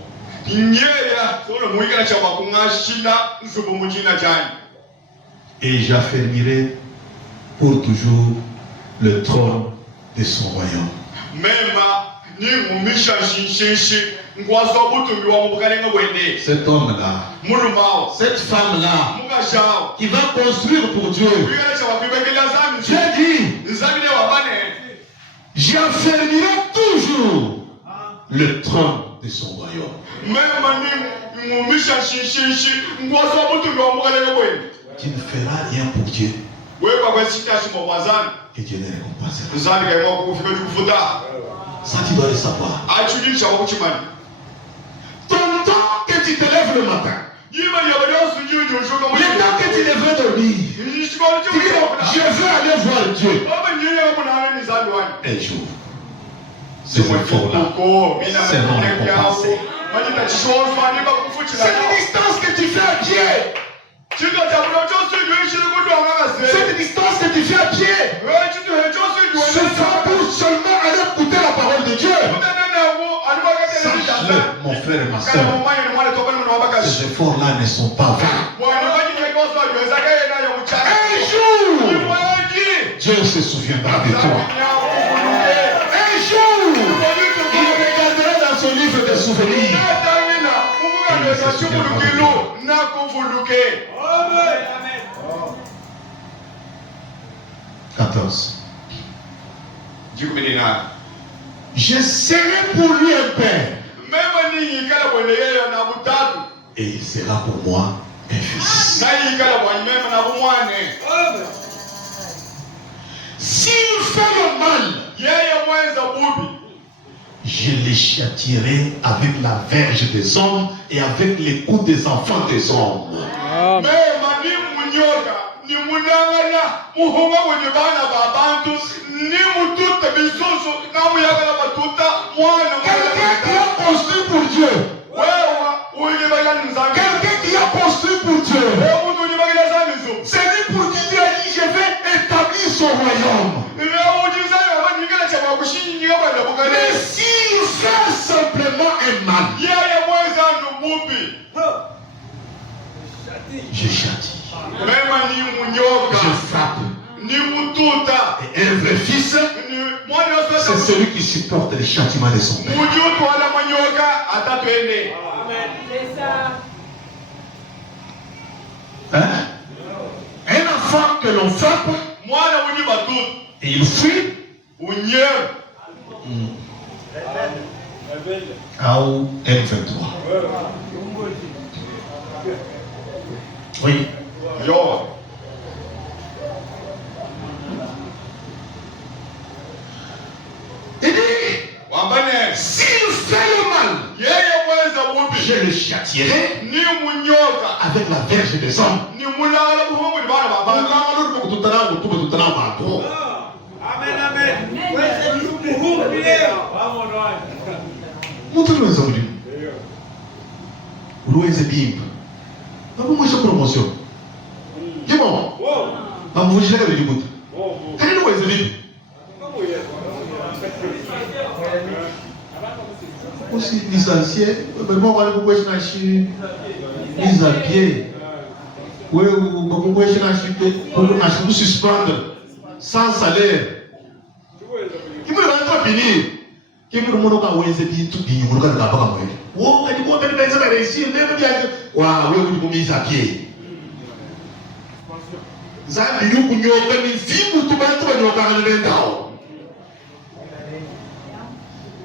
Et j'affermirai pour toujours le trône de son royaume. Cet homme-là, cette femme-là, qui va construire pour Dieu, Dieu dit, j'affermirai toujours le trône de son royaume. Tu ne feras rien pour Dieu et Dieu ne récompensera. Ça, tu dois le savoir. Ton temps que tu te lèves le matin, le temps que tu devrais dormir, tu dis, je veux aller voir Dieu. Un jour, ces efforts-là seront récompensés. C'est la distance que tu fais à pied. Cette distance que tu fais à pied, ce sera pour seulement aller écouter la parole de Dieu. Sache-le, mon frère et ma soeur, ces efforts-là ne sont pas vains. Un jour, Dieu se souviendra de toi. Un jour, il regardera dans son livre de souvenirs. 14. Je serai pour lui un père. Et il sera pour moi un fils. S'il fait le mal, je les châtierai avec la verge des hommes et avec les coups des enfants des hommes. Quelqu'un qui a construit pour Dieu. Quelqu'un qui a construit pour Dieu. C'est lui pour qui Dieu a dit, je vais établir son royaume. Mais s'il fait simplement un mal, je châtie. Je frappe. Et un vrai fils, c'est celui qui supporte les châtiments de son père. Hein? Un enfant que l'on frappe et il fuit. Aou M23. Oui. Il dit, s'il fait le mal, je le châtierai avec la verge des hommes. Amen, amen. promotion. C'est bon. Vous voulez que je vous aussi licencié, mais bon, on va vous mise à pied. Oui, vous pouvez suspendre sans salaire. Il me va pas finir. Qui me demande quand on est bien tout bien, on regarde pas comme moi. Oh, quand tu vois même personne réussir, même bien que, waouh, oui, vous mis à pied. Ça, nous nous avons mis si vous tout battre, nous avons gagné le temps.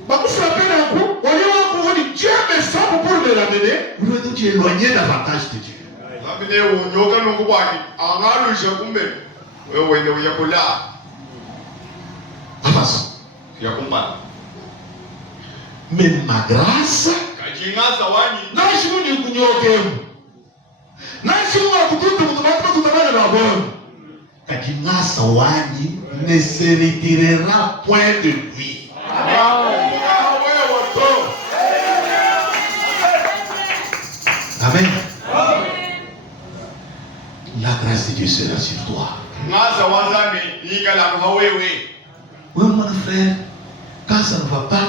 Bah, vous frappez d'un coup, on y va pour dire Dieu me sauve pour me l'amener. Vous devez vous éloigner davantage de Dieu. Amenez au nyoka no kubani, anga lusha kumbe. Wewe ndio yakula. Avance. Yakumba. Mais ma grâce, Kajingaza wani. nasi ni kunyoke. Nasi wa kututu mtumatu tutamana na bon. Kajingaza wani ne se retirera point de lui. Amen. La grâce de Dieu sera sur toi. Oui, mon frère, quand ça ne va pas,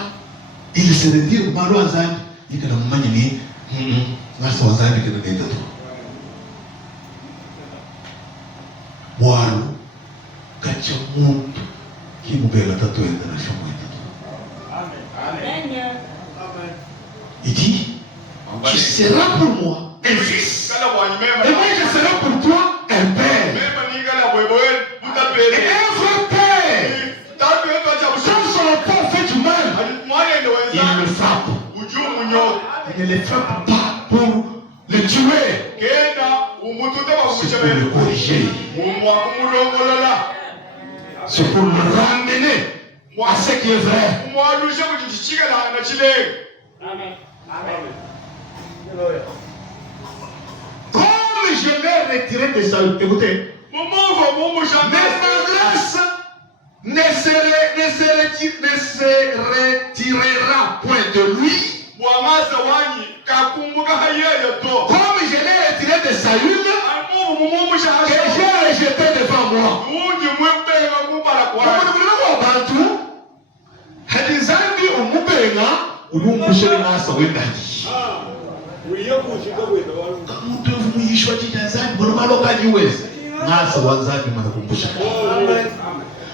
il se retire au malo azami, il dit que la maman dit, grâce à azami que nous sommes dedans. Boalo, quand tu montes, qui nous paye la tatouage dans la chambre. Amen. Il dit, tu seras pour moi un fils. Et moi je serai pour toi un père. Et un vrai père. Comme son enfant fait du mal, il le frappe. Il ne le frappe pas pour le tuer. C'est pour le corriger. C'est pour le ramener à ce qui est vrai. Comme je l'ai retiré de sa vie, écoutez, mais ma grâce ne se retirera point de lui. Comme je l'ai retiré de Saül, que j'ai rejeté devant moi. Hadizandi umubenga ubungushe nasa wendani. Mtu mwisho jitazani bora kaji wezi. Nasa wanzani manakumbusha.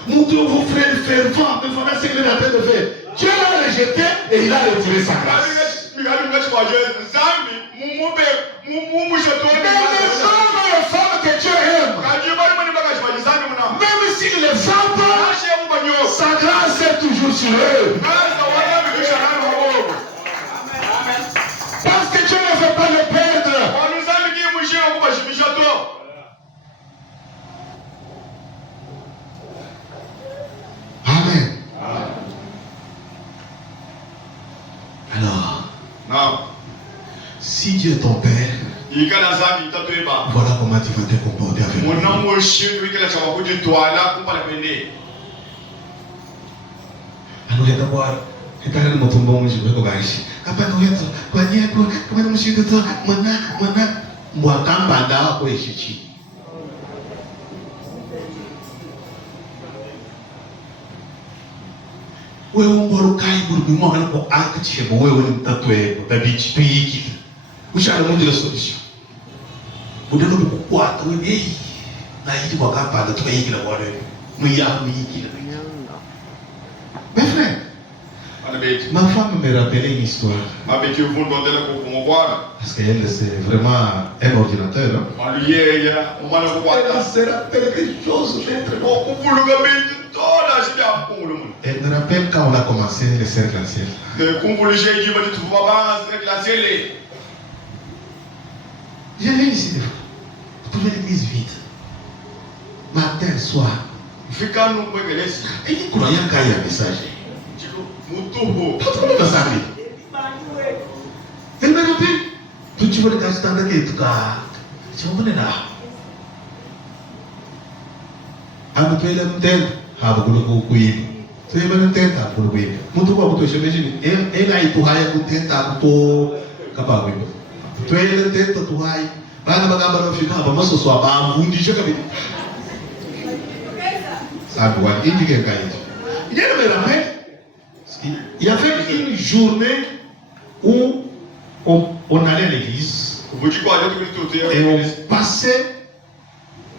Mtu vous frère fervent, mais voilà ce qu'il est en train de faire. Dieu l'a rejeté et il a retiré sa grâce. Mais les hommes et les femmes que Dieu aime, même s'ils les frappent, sa grâce est toujours sur eux. Parce que Dieu ne veut pas le perdre. Amen. Alors, si Dieu est ton Père, voilà comment tu vas te comporter avec lui. Alors, il y a d'abord, il y a un moton bon, je vais gaishi. Apa tu itu, banyak aku, kemana mesti itu, mana, muakam banda aku isi. Wewe mboro kai burbi mo kana ko akache bo wewe ni tatwe ba bichi tuyiki. Ushara mundu la solution. Budano ko kwata wewe na yidi kwa kapa da tuyiki la bore. Muya muyiki la. Mes frères, ma femme me rappelait une histoire. Parce qu'elle c'est vraiment un ordinateur. Elle se rappelle des choses d'être bon. Elle me rappelle quand on a commencé le cercle en ciel. J'ai vu ici des fois. Vous trouvez l'église vide. Matin, soir. Et il croyait qu'il y a un message. Pas trop de message. Elle me rappelle. Tout tu veux le cacher dans le cas. Tu vas venir là. I'm going to tell have a good queen. So you will tell her for the way. Mutuwa kuto shemeji ela ituhaya kutenta kuto kapa wimbo. Tuele tenta tuhai. Bana bagamba no fika ba maso so aba mundishe kabidi. Sabe wa indike kai. Il me rappelle. Il y avait une journée où on allait à l'église et on passait.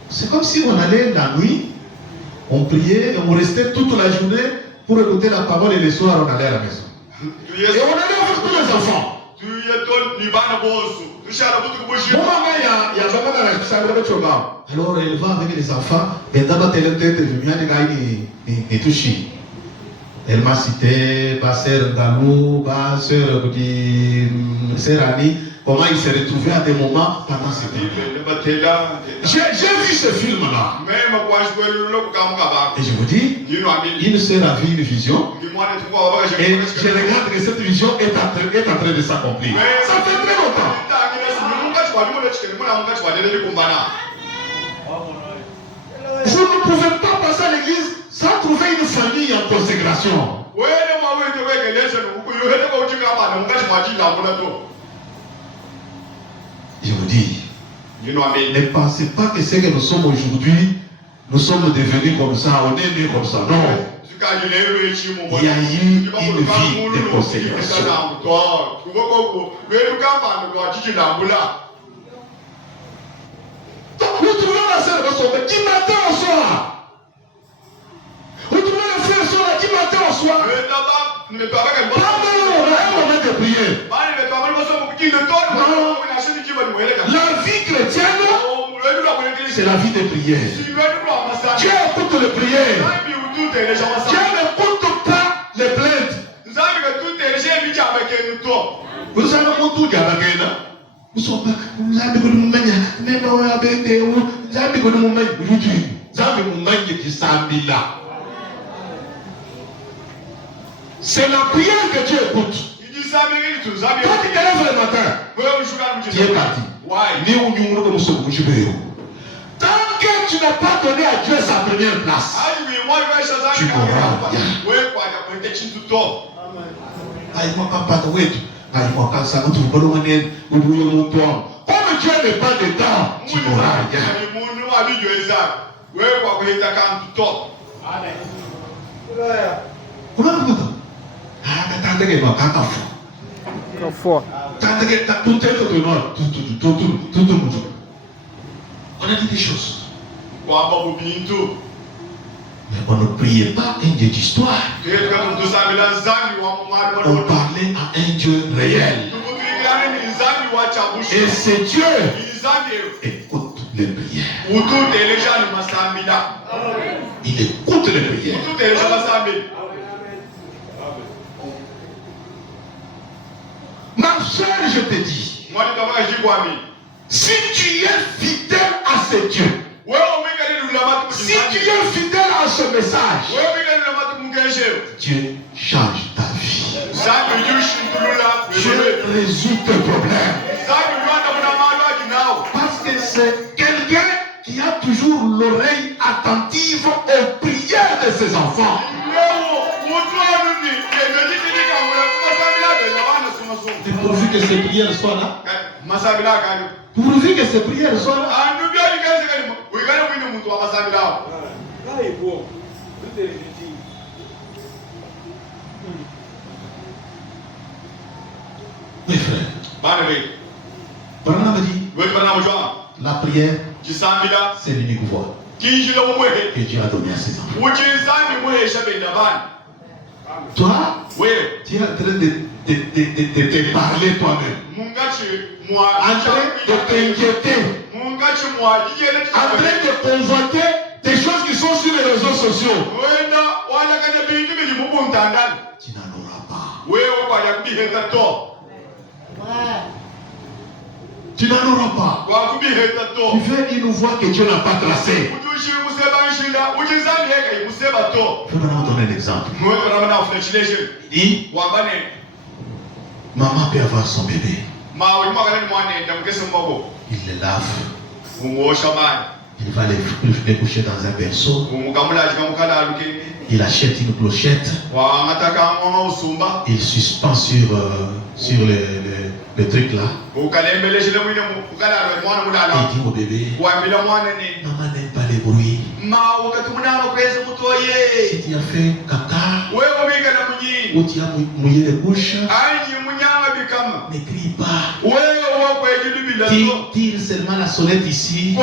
C'est comme si on allait la nuit. On priait et on restait toute la journée pour écouter la parole et le soir on allait à la maison. Et on allait avec tous les enfants. Alors elle va avec les enfants, et d'abord elle m'a cité, ma soeur Galou, ma soeur Serani, comment il s'est retrouvé à des moments pendant ce temps. J'ai vu ce film-là. Et je vous dis, une soeur a vu une vision. Et je regarde que cette vision est en train de s'accomplir. Ça fait très longtemps. Vous ne pouvez pas passer à l'église sans trouver une famille en consécration. Je vous dis, ne pensez pas que ce que nous sommes aujourd'hui, nous sommes devenus comme ça, on est nés comme ça. Non. Il y a eu une vie de consécration. Nous trouvons la sœur Rosombe du matin au soir. Nous trouvons le frère Sola du matin au soir. Un moment de prière. La vie chrétienne, c'est la vie de prière. Dieu écoute les prières. Dieu n'écoute pas les plaintes. Vous savez mon tour d'Abagena. Nous sommes pas. Nous avons des mouvements. Nous avons des mouvements. Nous avons des mouvements. Nous avons des mouvements qui s'habillent là. C'est la prière que Dieu écoute. Quand tu te lèves le matin, tu es parti. Tant que tu n'as pas donné à Dieu sa première place, tu mourras bien. Comme Dieu n'est pas dedans, tu mourras bien. On a dit des choses. Mais on ne priait pas un Dieu d'histoire. On parlait à un Dieu réel. Et c'est Dieu écoute les prières. Il écoute les prières. Ma soeur, je te dis, si tu es fidèle à ce Dieu, si tu es fidèle à ce message, Dieu change ta vie. Dieu résout tes problèmes. Parce que c'est quelqu'un qui a toujours l'oreille attentive aux prières de ses enfants. Et pourvu que ces prières soient là. Pourvu que ces prières soient là. Mes frères, Barana m'a dit, la prière, c'est l'unique voie que Dieu a donné à ses enfants. Toi, tu es en train de te parler toi-même, en train de t'inquiéter, en train de convoiter des choses qui sont sur les réseaux sociaux. Tu n'en auras pas. Tu n'en auras pas. Tu veux une voie que Dieu n'a pas tracée. Je vais vous donner un exemple. Il dit, maman peut avoir son bébé. Il le lave. Il va les coucher dans un berceau. Il achète une clochette. Il suspend sur le truc là. Il dit au bébé, maman n'aime pas les bruits. Si tu as fait caca ou tu as mouillé les couches, ne crie pas. Tire seulement la sonnette ici.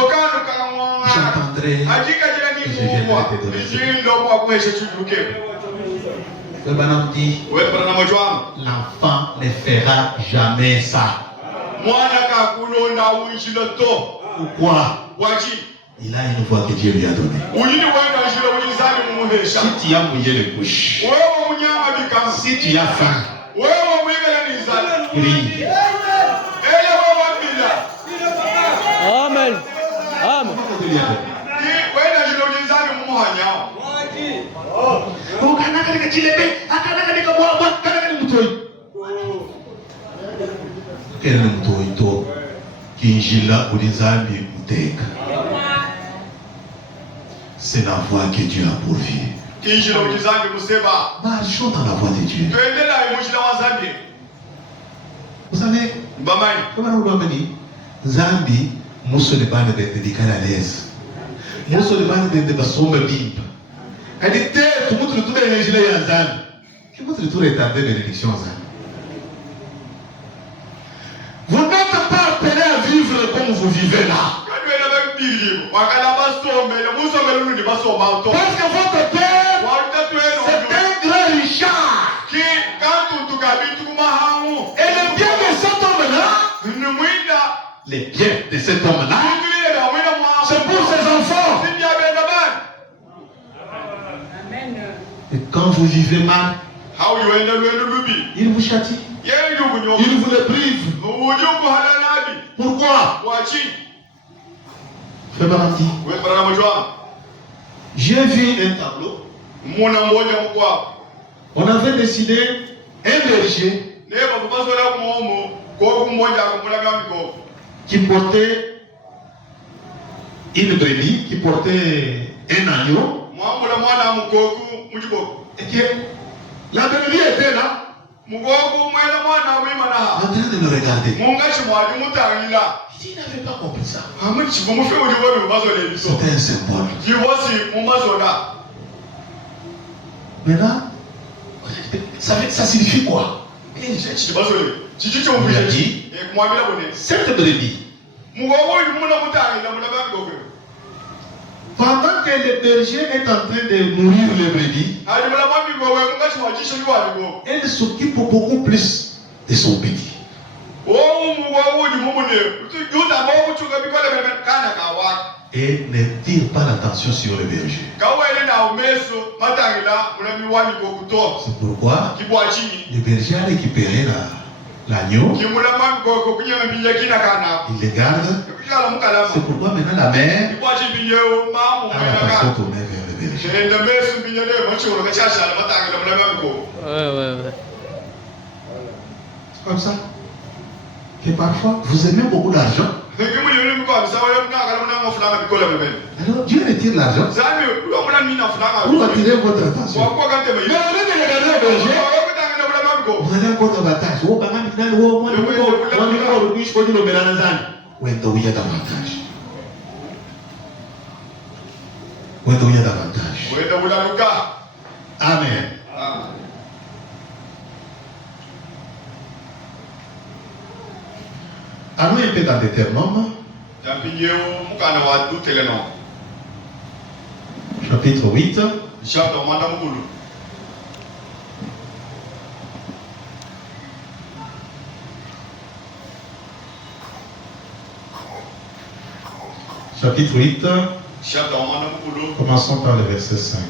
J'entendrai et je viendrai te donner. l'enfant ne fera jamais ça. Pourquoi? Il a une voix que Dieu lui a donnée. Si tu as mouillé les bouches, si tu as faim, prie. Amen. Amen. C'est la voix que Dieu a pourvue. Marchons dans la voix de Dieu. Vous savez, comment on doit venir? Zambi, Moussolibane de Dicalès. Moussolibane de Bassombe Bimp. Elle dit, tout le monde est régilé à Zambi. Qui montre tout retardé bénédiction Zambi. Vous n'êtes pas appelé à vivre comme vous vivez là. Parce que votre père, c'est un grand Richard. Et le bien de cet homme-là, les biens de cet homme-là, c'est pour ses enfants. Et quand vous vivez mal, il vous châtie. Il vous le prive. Pourquoi? Fais partie. J'ai vu un tableau. On avait décidé un berger qui portait une brebis, qui portait un agneau. Et que la brebis était là. En train de me regarder. Il n'avait pas compris ça. C'était un symbole. Maintenant, ça signifie quoi? Il a dit, cette brebis, pendant que le berger est en train de nourrir les brebis, elle s'occupe beaucoup plus de son petit. Et ne tire pas l'attention sur le berger. C'est pourquoi le berger a récupéré l'agneau. Il le garde. C'est pourquoi maintenant la mère a la façon tournée vers le berger. Ouais. C'est comme ça que parfois vous aimez beaucoup d'argent. Alors Dieu retire l'argent pour attirer votre attention. Mais au lieu de regarder le berger, vous allez encore davantage. Où il y a davantage. Amen. Allons un peu dans Deutéronome. Chapitre 8. Chapitre 8. Commençons par le verset 5.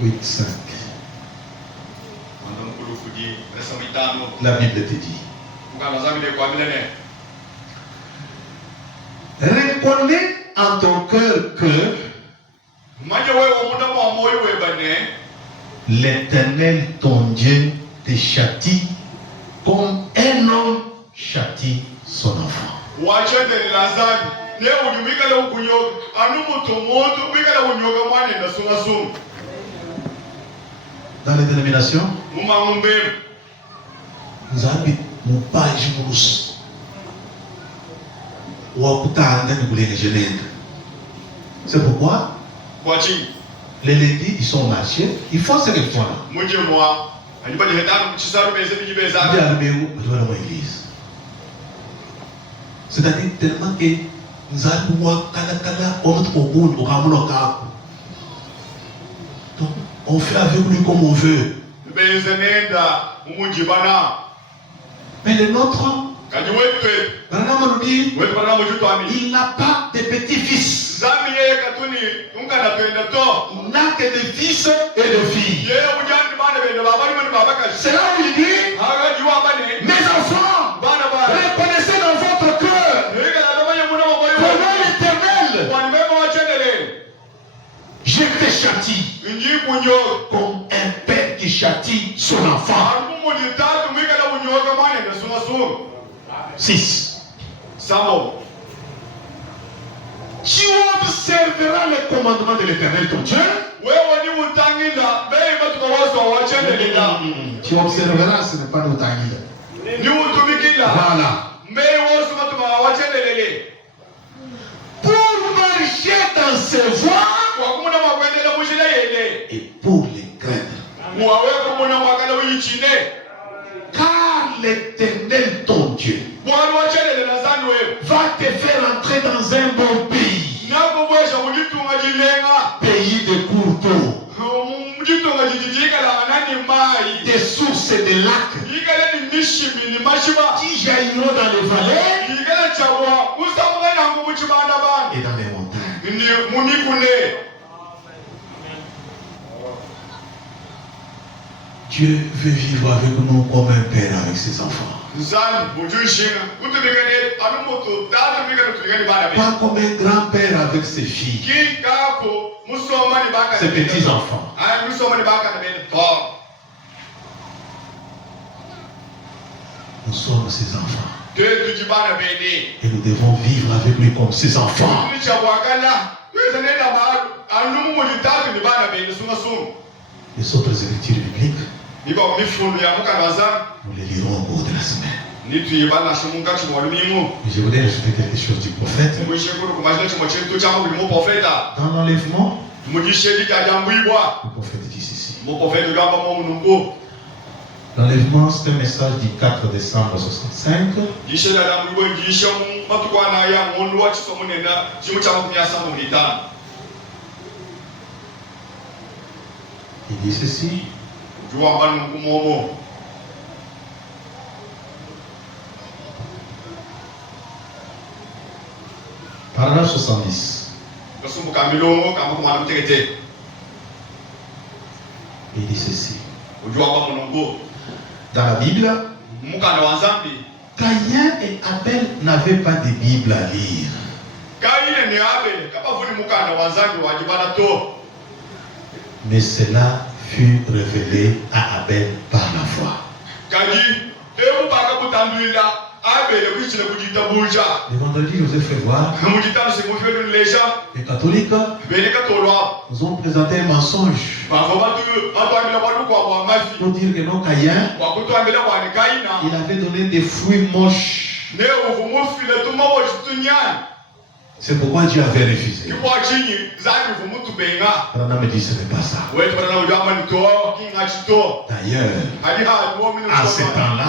8, 5. La Bible te dit. Reconnais en ton cœur que l'Éternel, ton Dieu, te châtie comme un homme châtie son enfant. Dans les dénominations, nous avons mon page mousse. C'est pourquoi les lundis, ils sont au marché, ils font ce qu'ils font là. Ils l'église. C'est-à-dire tellement que Donc, on fait avec lui comme on veut. Mais le nôtre, il n'a pas de petits-fils. Il n'a que des fils et des filles. C'est là où il dit, mes enfants, reconnaissez dans votre cœur comment l'Éternel, je te châtie comme un père qui châtie son enfant. 6. Tu observeras les commandements de l'Éternel ton Dieu. Tu observeras, ce n'est pas notre tanguila. Voilà. Pour marcher dans ses voies et pour les craindre. Car l'Éternel ton Dieu va te faire entrer dans un bon pays. Pays de cours d'eau, des sources et des lacs qui jailliront dans les vallées et dans les montagnes. Dieu veut vivre avec nous comme un père avec ses enfants. Pas comme un grand-père avec ses filles, ses petits-enfants. Nous sommes ses enfants. Et nous devons vivre avec lui comme ses enfants. Les autres écritures bibliques, nous les lirons au cours de la semaine. Mais je voudrais ajouter quelque chose du prophète. Dans l'enlèvement, le prophète dit ceci. L'enlèvement, c'est un message du 4 décembre 65. Il dit ceci. Paragraphe 70. Il dit ceci. Dans la Bible, Caïn et Abel n'avaient pas de Bible à lire. Mais cela fut révélé à Abel par la foi. Le vendredi, je vous ai fait voir. Les catholiques nous ont présenté un mensonge pour dire que non, Caïn, il avait donné des fruits moches. C'est pourquoi Dieu avait refusé. Branham me dit ce n'est pas ça. D'ailleurs, à ce temps-là,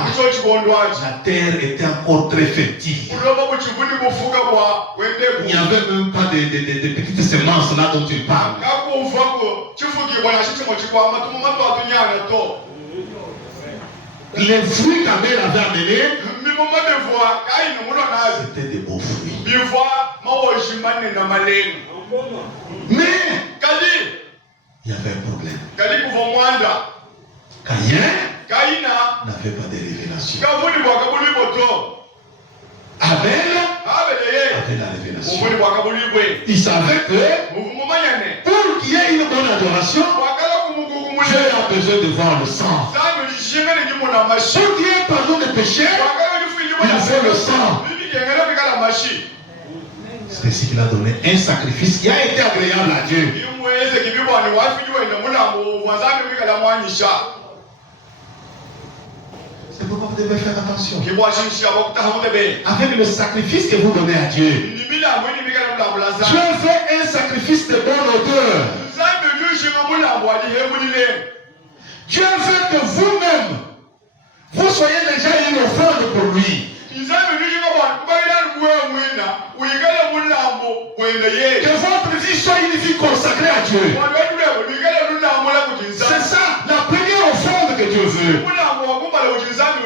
la terre était encore très fertile. Il n'y avait même pas de petites semences là dont tu parles. Les fruits qu'Abel avait amenés, c'était des beaux fruits. Mais il y avait un problème. Caïn n'avait pas de révélation. Abel avait la révélation. Il savait que pour qu'il y ait une bonne adoration, Dieu a besoin de voir le sang. Pour qu'il y ait pardon de péché, il faut le sang. C'est ainsi qu'il a donné un sacrifice qui a été agréable à Dieu. C'est pourquoi vous devez faire attention. Avec le sacrifice que vous donnez à Dieu, Dieu fait un sacrifice de bonne odeur. Dieu veut que vous-même, vous soyez déjà une offrande pour lui. Que votre vie soit une vie consacrée à Dieu. C'est ça la première offrande que Dieu veut.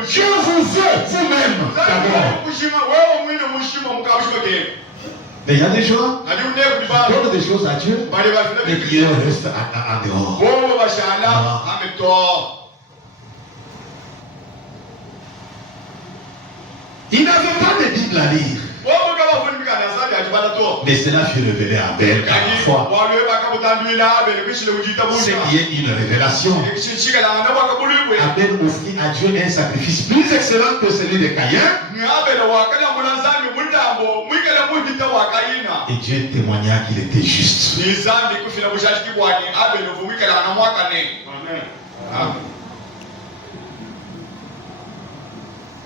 Dieu vous veut vous-même d'abord. Mais il y a des gens qui donnent des choses à Dieu et qui restent en dehors. Il n'avait pas de Bible à lire. Mais cela fut révélé à Abel fois. Ce qui est une révélation. Abel offrit à Dieu un sacrifice plus excellent que celui de Caïn. Et Dieu témoigna qu'il était juste.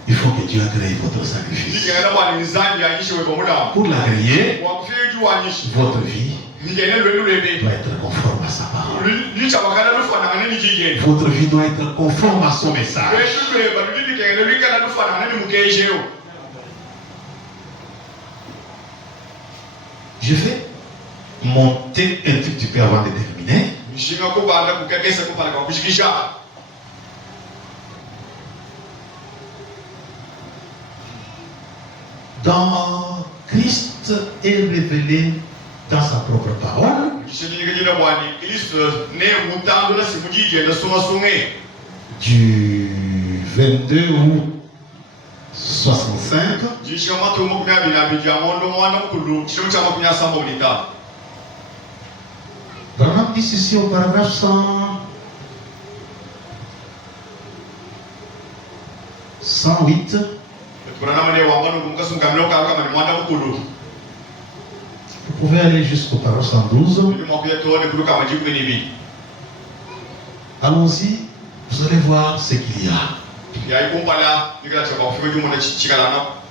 Il faut que Dieu agrée votre sacrifice. Pour l'agréer, votre vie doit être conforme à sa parole. Votre vie doit être conforme à son message. Je vais monter un tout petit peu avant de terminer. Dans Christ est révélé dans sa propre parole. Du 22 août 65. Branham dit ceci au paragraphe 108. Vous pouvez aller jusqu'au paragraphe 112. Allons-y, vous allez voir ce qu'il y a.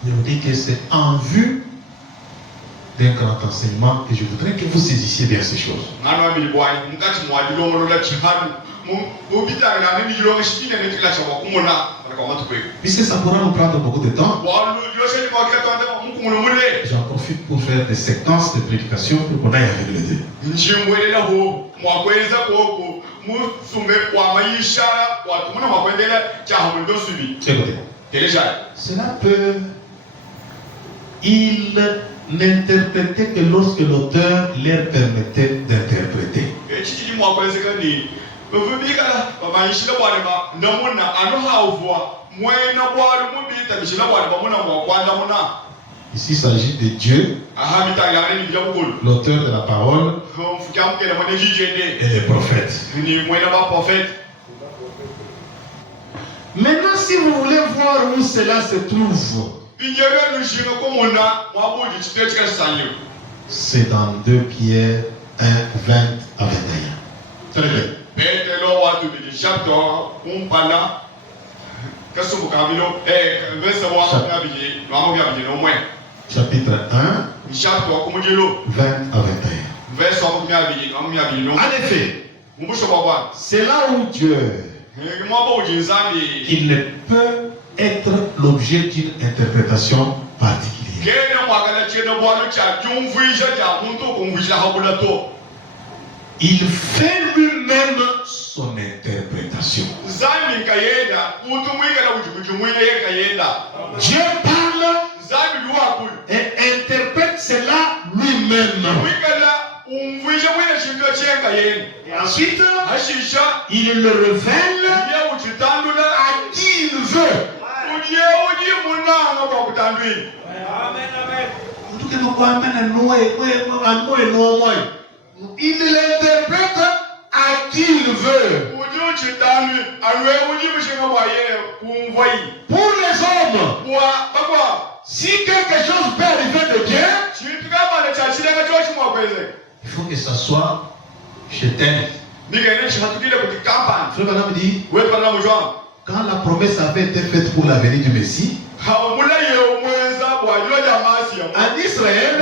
Je vous dis que c'est en vue d'un grand enseignement que je voudrais que vous saisissiez bien ces choses. Puisque ça pourra nous prendre beaucoup de temps, j'en profite pour faire des séquences de prédication pour qu'on aille avec les deux. Écoutez, cela peut, il n'interprétait que lorsque l'auteur leur permettait d'interpréter. Ici, il s'agit de Dieu, l'auteur de la parole, et les prophètes. Maintenant, si vous voulez voir où cela se trouve, c'est dans 2 Pierre 1, 20 à 21. Très bien. Chapitre 1, 20 à 21. En effet, c'est là où Dieu, il ne peut être l'objet d'une interprétation particulière. Il fait lui-même son interprétation. Dieu parle et interprète cela lui-même. Et ensuite, il le révèle à qui il veut. Il l'interprète à qui il veut. Pour les hommes, si quelque chose peut arriver de Dieu, il faut que ça soit chez tel. Frère Madame dit, quand la promesse avait été faite pour la venue du Messie, en Israël,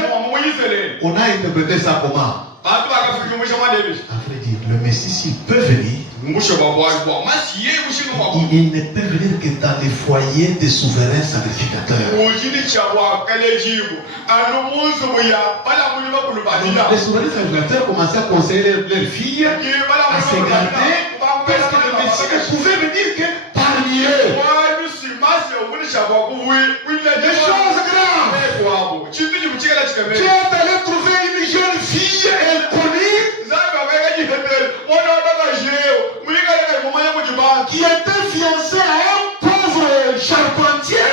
on a interprété ça comment? vrai dire, le Messie, s'il peut venir, il ne peut venir que dans les foyers des souverains sacrificateurs. Les souverains sacrificateurs commençaient à conseiller leurs filles à s'égarder parce que le Messie ne pouvait venir que parmi eux. Des choses graves. Tu es allé trouver une jeune fille inconnue qui était fiancée à un pauvre charpentier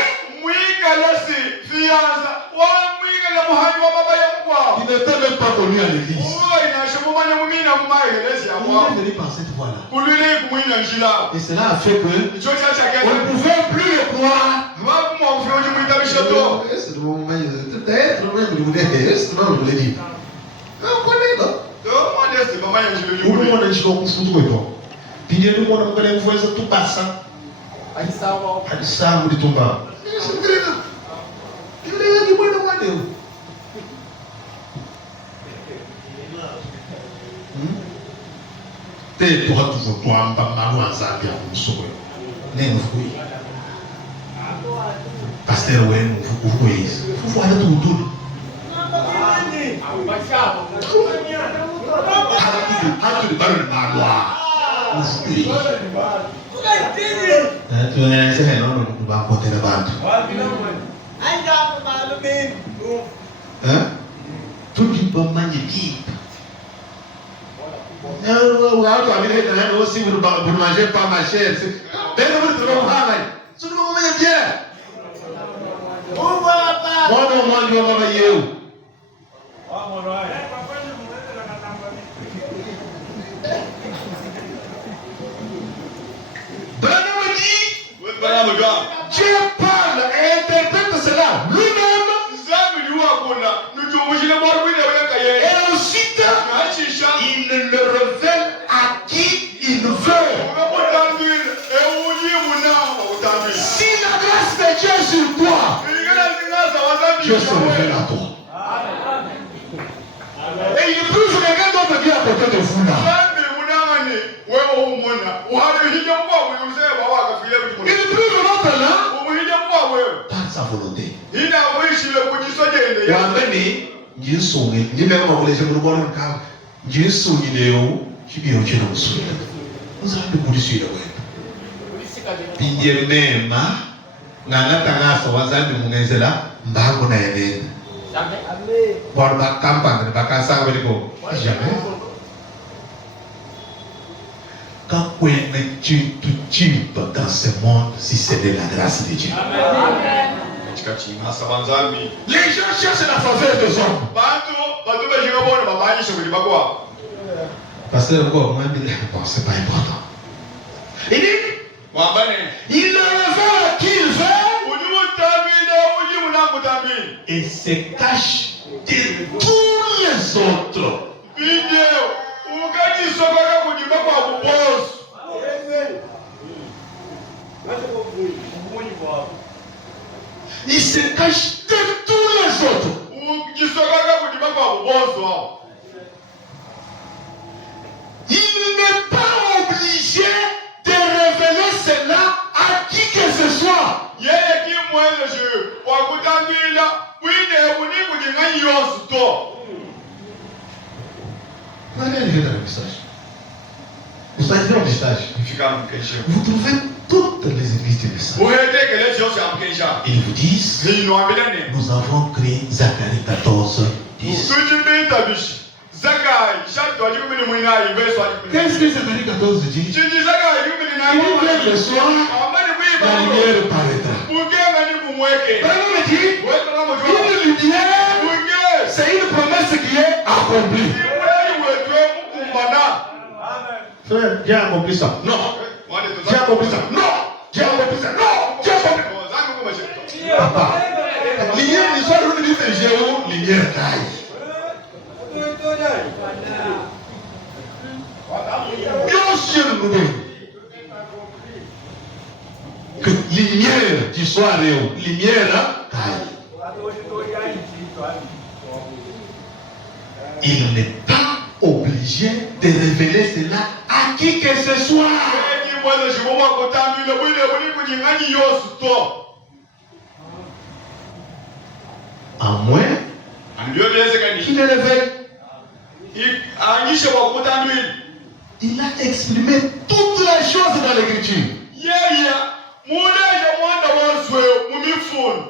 qui n'était même pas connu à l'église. Il est venu par cette voie-là. Et cela a fait que on ne pouvait plus le croire. C'est le moment où peut-être même je voulais dire. On connaît là. Tout le monde est chez nous, tout le monde. Puis il y a tout le monde qui voit ça tout passant. Adissa vous dit tout bas. C'est vrai là. Il y a des gens qui voient le te pour tout votre toi en Zambia vous saurez. N'importe Pasteur ouais vous voyez. Vous voyez tout. Tout le monde magnifique. Si vous ne mangez pas ma chair, c'est bien. Dieu parle et interprète cela lui-même. Et ensuite, il le révèle à qui il veut. Si la grâce de Dieu est sur toi, Dieu se révèle à toi. Et il trouve quelqu'un d'autre qui est à côté de vous là. Il trouve l'autre là par sa volonté. Quand tu tubes dans ce monde si c'est de la grâce de Dieu. Les gens cherchent la faveur des hommes. Pasteur, c'est pas important. Il dit, il le révèle à qui il veut et se cache de tous les autres. Il se cache de tous les autres. Il n'est pas obligé de révéler cela à qui que ce soit. Vous allez arriver dans le message. Vous allez dans le message. Vous trouvez toutes les églises du message. Ils vous disent, nous avons créé Zacharie 14, 10. Qu'est-ce que Zacharie 14 dit? Il dit le soir, la lumière paraîtra. Bible dit, une lumière, c'est une promesse qui est accomplie. Frère, j'ai accompli ça. Non. J'ai accompli ça. Non. J'ai accompli ça. Non. J'ai accompli ça. Papa, l'hier, l'histoire, vous dites, j'ai où l'hier taille. Bien sûr, nous devons. Que lumière du soir est où? Lumière taille. Il n'est pas obligé de révéler cela à qui que ce soit. À moins qu'il ne révèle. Il a exprimé toutes les choses dans l'écriture.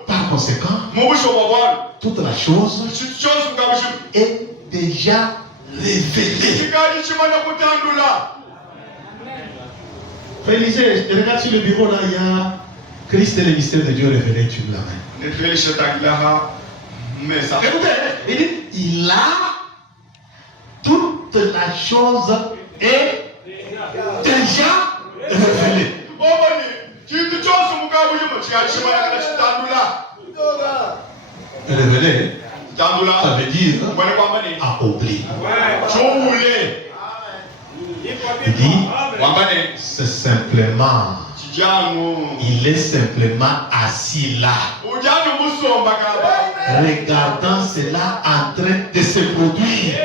Par conséquent, toute la chose est déjà révélée. Félicité, regarde sur le bureau là, il y a Christ et le mystère de Dieu révélé, tu me l'amènes. Écoutez, il dit, il a toute la chose est déjà révélée. Révélé, ça veut dire accompli. Il dit, c'est simplement, il est simplement assis là, regardant cela en train de se produire.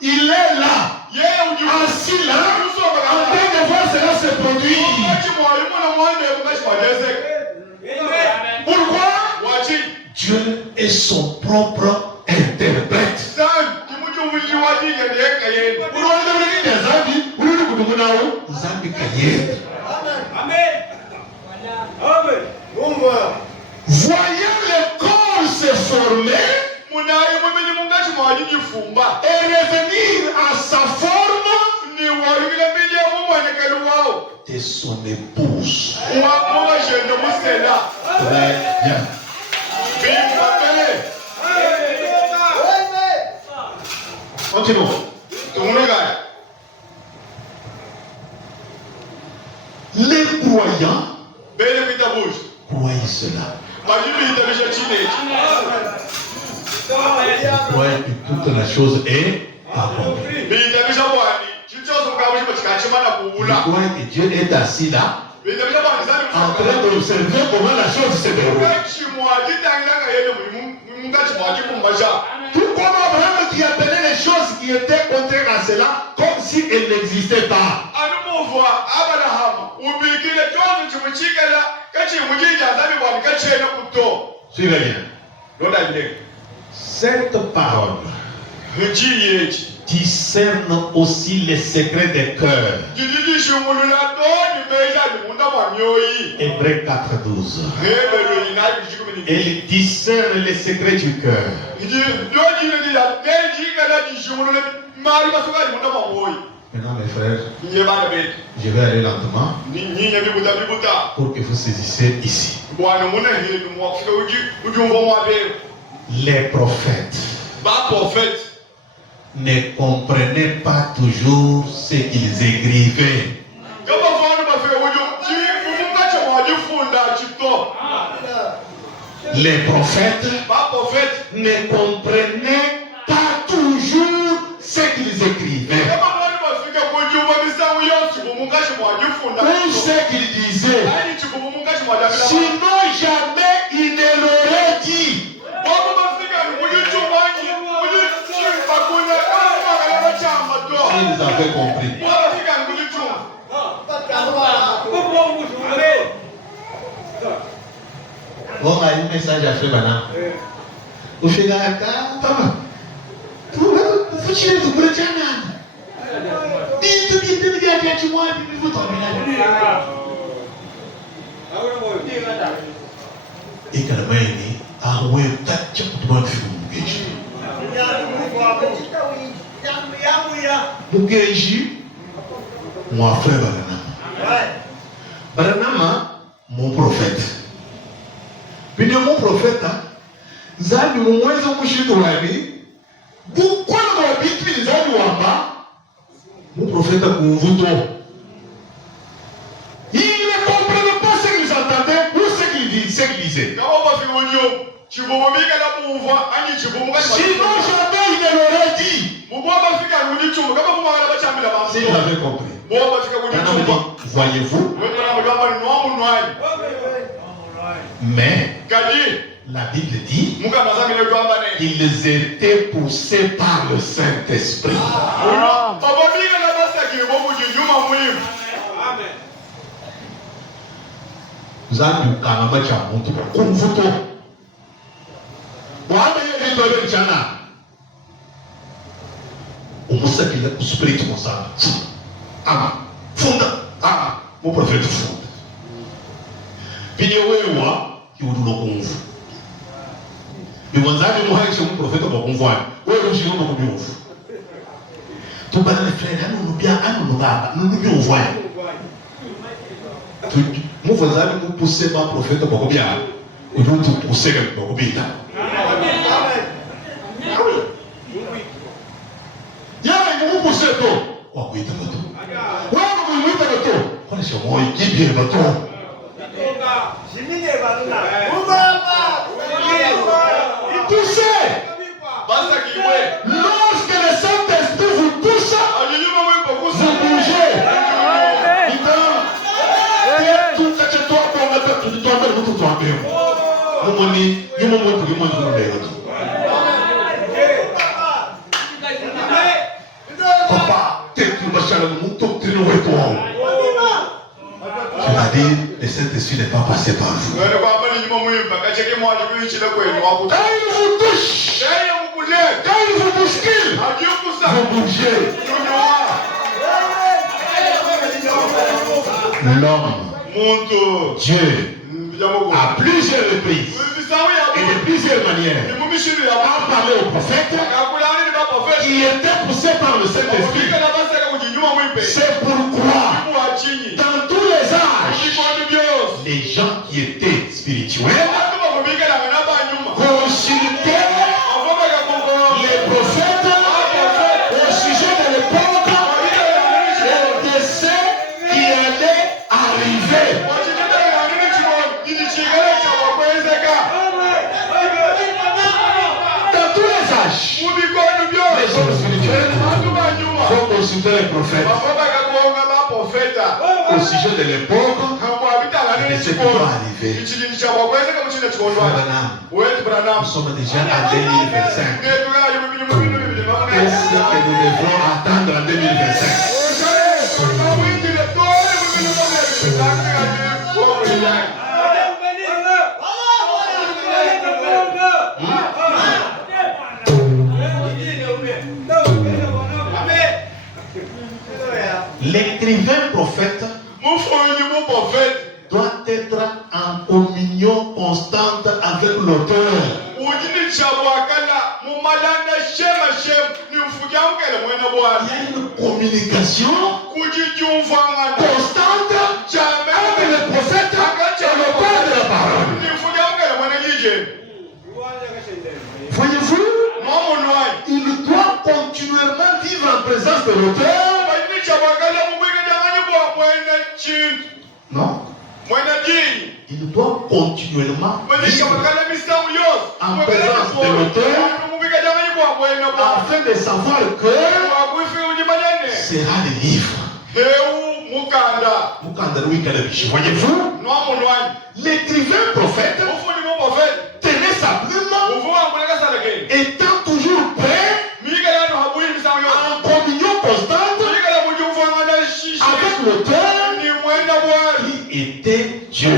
Il est là, assis là, en train de voir cela se produire. Pourquoi? Dieu est son propre interprète. Voyant le corps se former et revenir à sa forme de son épouse. Très bien. Continuons. Les croyants croient cela. Croient que toute la chose est accomplie. Ils croient que Dieu est assis là, en train d'observer comment la chose se déroule. Tout comme Abraham qui appelait les choses qui étaient contraires à cela comme si elles n'existaient pas. Suivez bien. Cette parole discerne aussi les secrets des cœurs. Hébreux 4:12. Elle discerne les secrets du cœur. Maintenant, mes frères, je vais aller lentement pour que vous saisissiez ici. Les prophètes ne comprenaient pas toujours ce qu'ils écrivaient. Les prophètes ne comprenaient pas toujours ce qu'ils écrivaient. Ou ce qu'ils disaient. Sinon jamais ils ne l'auraient dit. Ils avaient compris. Bon, il y a un message à faire maintenant. Vous faites la carte. Vous tirez du chrétien. Et quand même, ah ouais, t'as déjà tout Mugeji, mon frère Baranama. Baranama, mon prophète. Puis mon prophète, Zali, mon moins de mouchi de Wami, pourquoi on habite les Zali Wamba? Mon prophète a convoqué. Il ne comprenait pas ce qu'ils entendaient ou ce qu'ils disaient. Sinon, jamais il ne l'aurait dit. S'il avait compris. Voyez-vous? Mais La Bible dit qu'ils étaient poussés par le Saint-Esprit. Vous avez du caramba qui a monté pour qu'on vous trouve. Vous avez dit que Jana. On sait qu'il est spirit comme ça. Ah, fonda. Ah, mon prophète fonda. Puis il y a moi qui vous donne comme vous. Mais vous avez dit que mon prophète va convoyer. Oui, je suis un peu mieux. Tout le monde les frères, nous bien, nous bien voyons. Mon voisin vous poussez par prophète pour bien. Ou vous poussez pour bien. Il y a un poussez tout. Oh oui, t'as tout. Ouais, vous t'as tout. On est sur moi, qui bien le tout. Il poussez. Lorsque le Saint-Esprit vous pousse, vous bougez. Papa, c'est-à-dire, le Saint-Esprit n'est pas passé par vous. Quand il vous touche, quand il vous bouscule, vous bougez. L'homme, Dieu, à plusieurs reprises et de plusieurs manières, a parlé au prophète qui était poussé par le Saint-Esprit. C'est pourquoi, dans tous les âges, les gens qui étaient spirituels consultaient les prophètes au sujet de l'époque et des décès qui allaient arriver. Dans tous les âges, les hommes spirituels vont consulter les prophètes au sujet de l'époque et de ce qui doit arriver. Nous sommes déjà en 2025. Qu'est-ce que nous devons attendre en 2025? L'écrivain prophète doit être en communion constante avec l'auteur. Il y a une communication constante avec le prophète et l'auteur de la parole. Voyez-vous, il doit continuellement vivre en présence de l'auteur. Non. Il doit continuellement vivre en présence de l'auteur afin de savoir que sera le livre. Voyez-vous, l'écrivain prophète tenait sa plume, étant toujours prêt, en communion constante avec l'auteur qui était Dieu,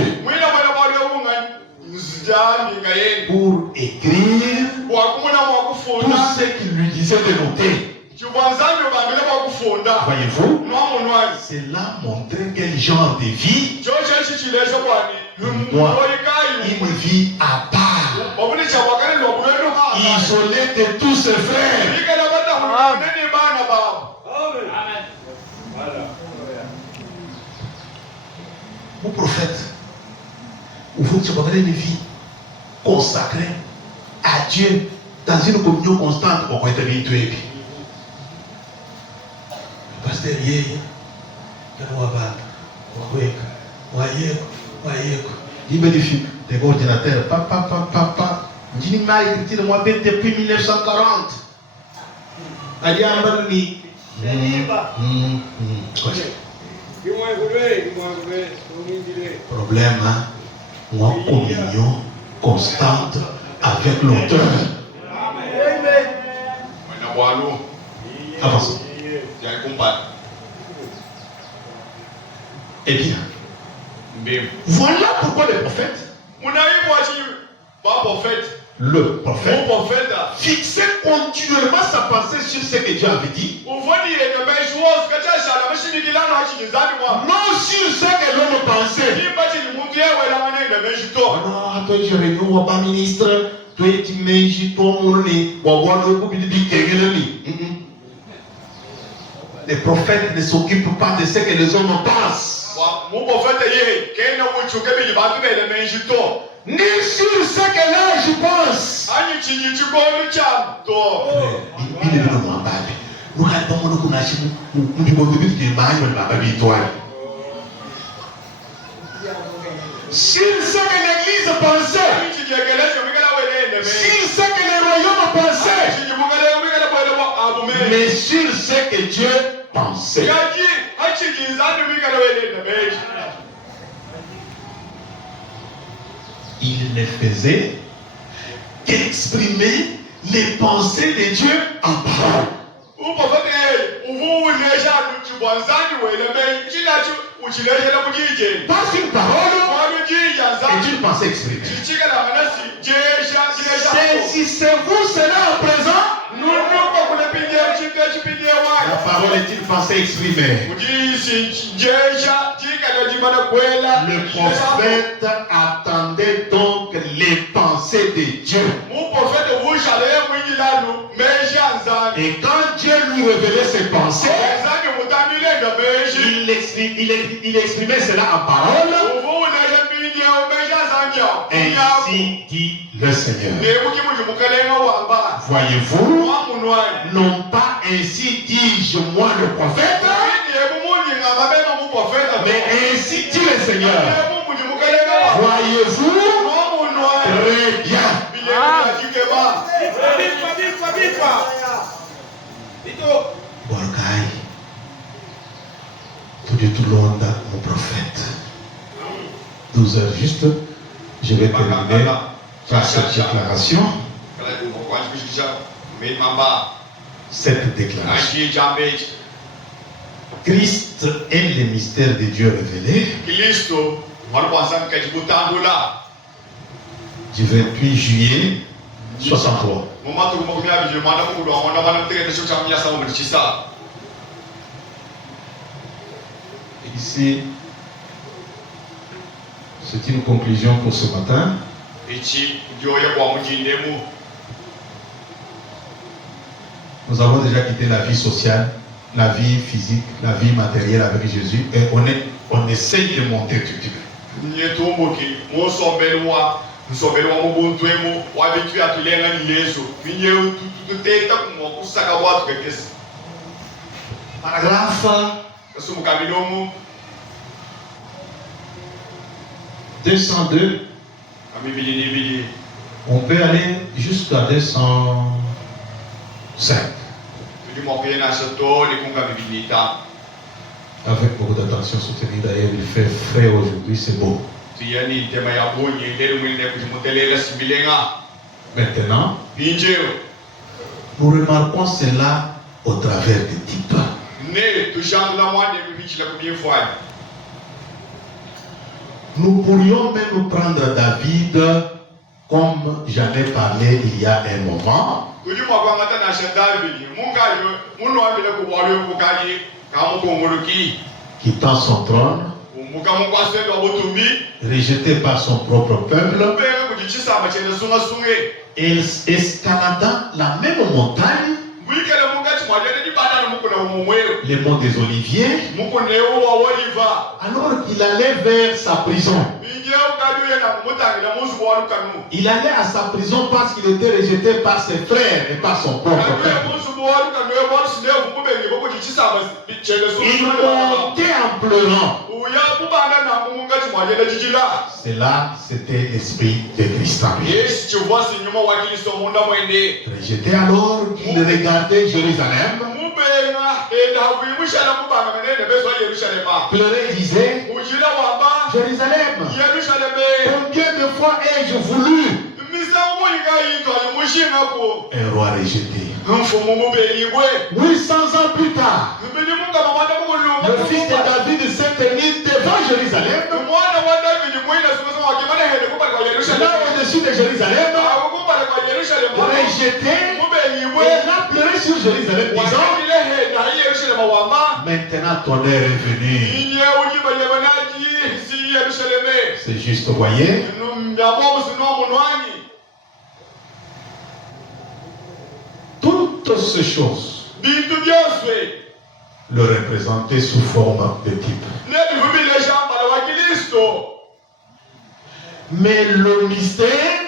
pour écrire tout ce qu'il lui disait de noter. Voyez-vous, cela montrait quel genre de vie une vie à part, isolée de tous ses frères. Mon prophète, vous avez une vie consacrée à Dieu dans une communion constante. Pourquoi est-ce que tu es bien? Pasteur, il me dit, des ordinateurs, papa, je n'ai pas écrit de moi depuis 1940. Problème, moi, communion constante avec l'auteur. Avançons. Eh bien, voilà pourquoi les prophètes, le prophète fixait continuellement sa pensée sur ce que Dieu avait dit, non sur ce que l'homme pensait. Non, toi tu es nous, pas ministre, toi tu m'es toi mon nez, les prophètes ne s'occupent pas de ce que les hommes pensent. Ni sur ce que l'âge pense. Sur ce que l'église pensait. Sur ce que les royaumes pensaient. Mais sur ce que Dieu pensait. Il ne faisait qu'exprimer les pensées de Dieu en parole. Pas une parole et une pensée exprimée. Saisissez-vous cela à présent? La parole est une pensée exprimée. Le prophète attendait donc les pensées de Dieu. Et quand Dieu lui révélait ses pensées, il exprimait cela en parole. Ainsi dit le Seigneur. Voyez-vous, non pas ainsi dis-je moi le prophète, mais ainsi dit le Seigneur. Voyez-vous, très bien. Borgai, tout le monde, mon prophète. 12 heures juste, je vais terminer par cette déclaration. Cette déclaration. Christ est le mystère de Dieu révélé. Du 28 juillet 63. Ici, c'est une conclusion pour ce matin. Nous avons déjà quitté la vie sociale, la vie physique, la vie matérielle avec Jésus et on essaye de monter tout petit peu. Paragraphe 202. On peut aller jusqu'à 205. Avec beaucoup d'attention soutenue, d'ailleurs, il fait frais aujourd'hui, c'est beau. Maintenant, nous remarquons cela au travers des types. Nous pourrions même prendre David comme j'en ai parlé il y a un moment. Quittant son trône, rejeté par son propre peuple, et escaladant la même montagne, les monts des Oliviers, alors qu'il allait vers sa prison. Il allait à sa prison parce qu'il était rejeté par ses frères et par son propre peuple. Il montait en pleurant. Cela, c'était l'esprit de Christ. Rejeté alors qu'il regardait Jérusalem, Pleurait et disait, Jérusalem, combien de fois ai-je voulu un roi rejeté? 800 ans plus tard, le fils de David s'est tenu devant Jérusalem, là au-dessus de Jérusalem, rejeté, et il a pleuré sur Jérusalem, disant, maintenant ton heure est venue. C'est juste, vous voyez? Toutes ces choses le représentaient sous forme de type. Mais le mystère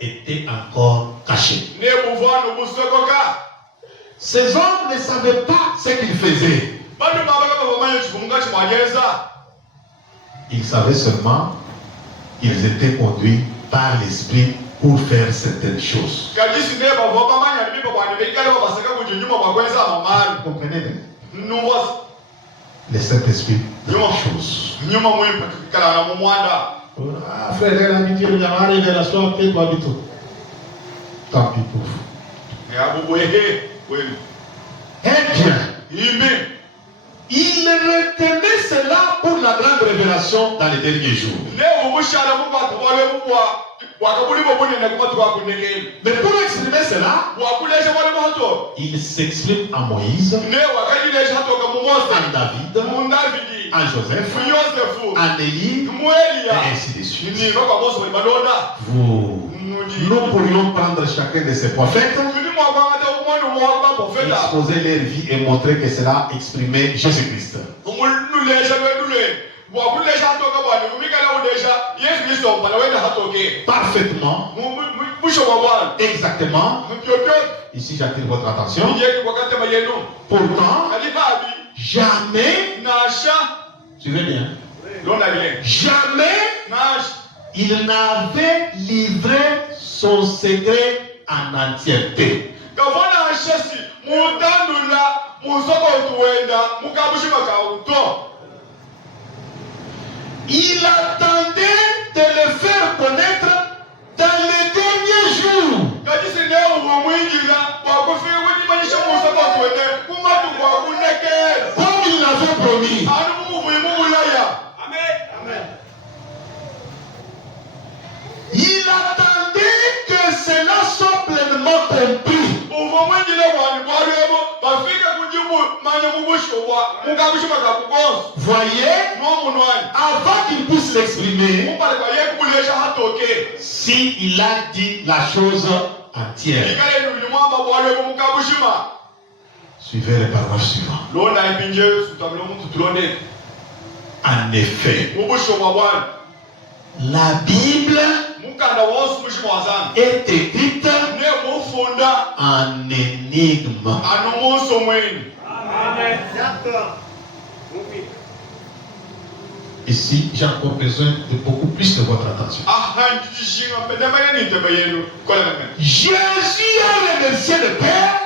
était encore caché. Ces hommes ne savaient pas ce qu'ils faisaient. Ils savaient seulement qu'ils étaient conduits par l'esprit pour faire certaines choses. Vous comprenez? Le Saint-Esprit, choses. Ah, frère, l'amitié, il va arriver la soirée, peut-être pas du tout. Tant pis pour vous. Eh bien, il retenait cela pour la grande révélation dans les derniers jours. Mais pour exprimer cela, il s'exprime à Moïse, à David, à Joseph, à Élie, et ainsi de suite. Nous pourrions prendre chacun de ces prophètes, exposer leur vie et montrer que cela exprimait Jésus-Christ. Parfaitement, exactement. Ici j'attire votre attention. Pourtant, jamais, suivez bien, jamais il n'avait livré son secret en entièreté. Il attendait de le faire connaître dans les derniers jours. Comme il l'avait promis. Il attendait que cela soit pleinement compris. Voyez, avant qu'il puisse l'exprimer, s'il a dit la chose entière. Suivez les paroles suivantes. En effet, la Bible est écrite en énigme. Ici, j'ai encore besoin de beaucoup plus de votre attention. Jésus a remercié le Père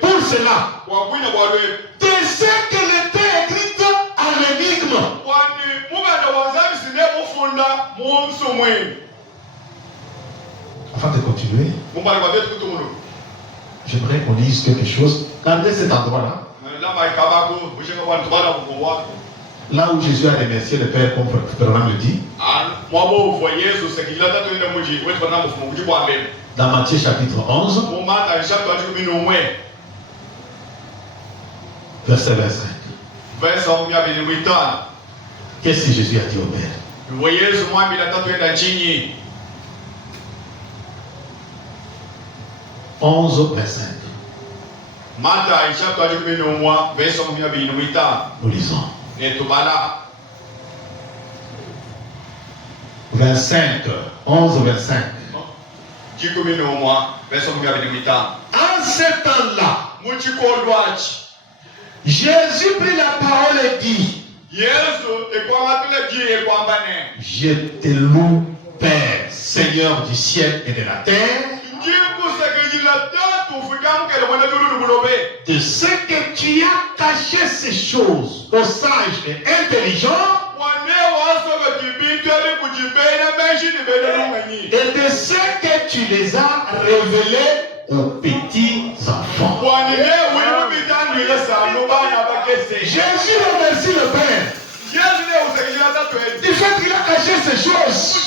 pour cela. De ce qu'elle était écrite en énigme. Afin de continuer, j'aimerais qu'on lise quelque chose. Regardez cet endroit-là. Là où Jésus a remercié le Père, comme Fernand le dit. Dans Matthieu chapitre 11, verset 25. Qu'est-ce que Jésus a dit au Père? 11, 25. Nous lisons. 25. 11, 25. En ce temps-là, Jésus prit la parole et dit, je te loue, Père, Seigneur du ciel et de la terre, De ce que tu as caché ces choses aux sages et intelligents, et de ce que tu les as révélés aux petits enfants. Jésus remercie le Père. Du fait qu'il a caché ces choses.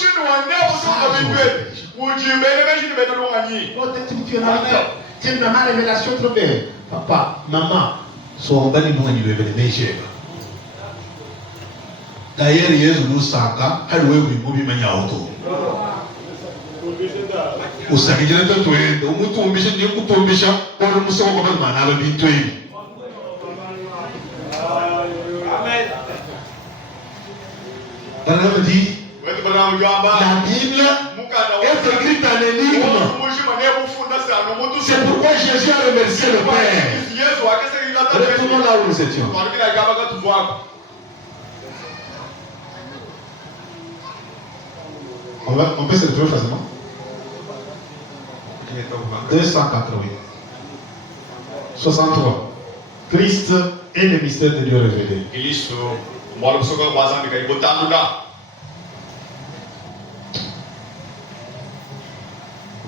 Tu as ma révélation trop belle. Papa, maman, son bali nous a dit révélé. D'ailleurs, Jésus nous saka, halloué oui, mobi mania auto. Au sakijana to endo, mutu umbisha ni mutu umbisha, kwa muso kwa kama na ba bintu hivi. Amen. Branham dit, la Bible est écrite en énigme. C'est pourquoi Jésus a remercié le Père. Retournons là où nous étions. On peut se retrouver facilement. 280. 63. Christ est le mystère de Dieu révélé.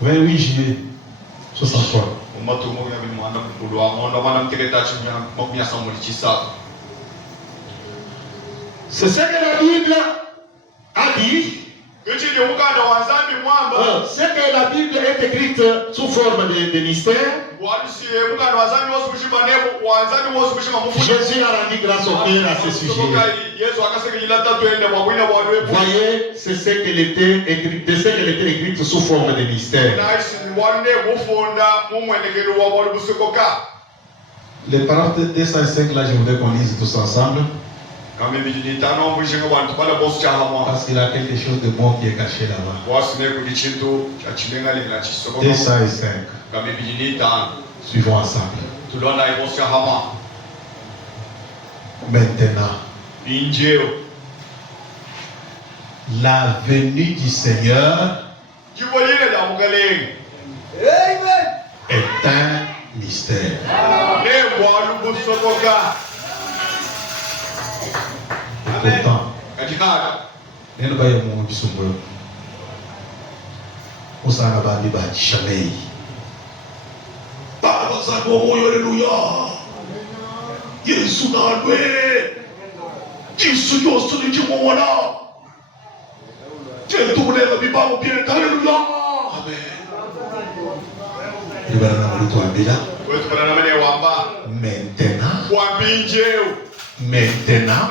28 juillet 63. C'est ce que la Bible a dit. C'est que la Bible est écrite sous forme de mystère. Jésus a rendu grâce au Père à ce sujet. Voyez, c'est ce qu'elle était écrite, de ce qu'elle était écrite sous forme de mystère. Les paroles de 205 là, je voudrais qu'on lise tous ensemble. Parce qu'il y a quelque chose de bon qui est caché là-bas. 205. Suivons ensemble. Maintenant, la venue du Seigneur est un mystère. Pourtant, ne pas y avoir du sombre. Au Saraba, il va jamais. Baba Zako, Alléluia. Yesu na lwe. Yesu yosu ni jimona. Dieu tout le monde va bien. Alléluia. Amen. Maintenant,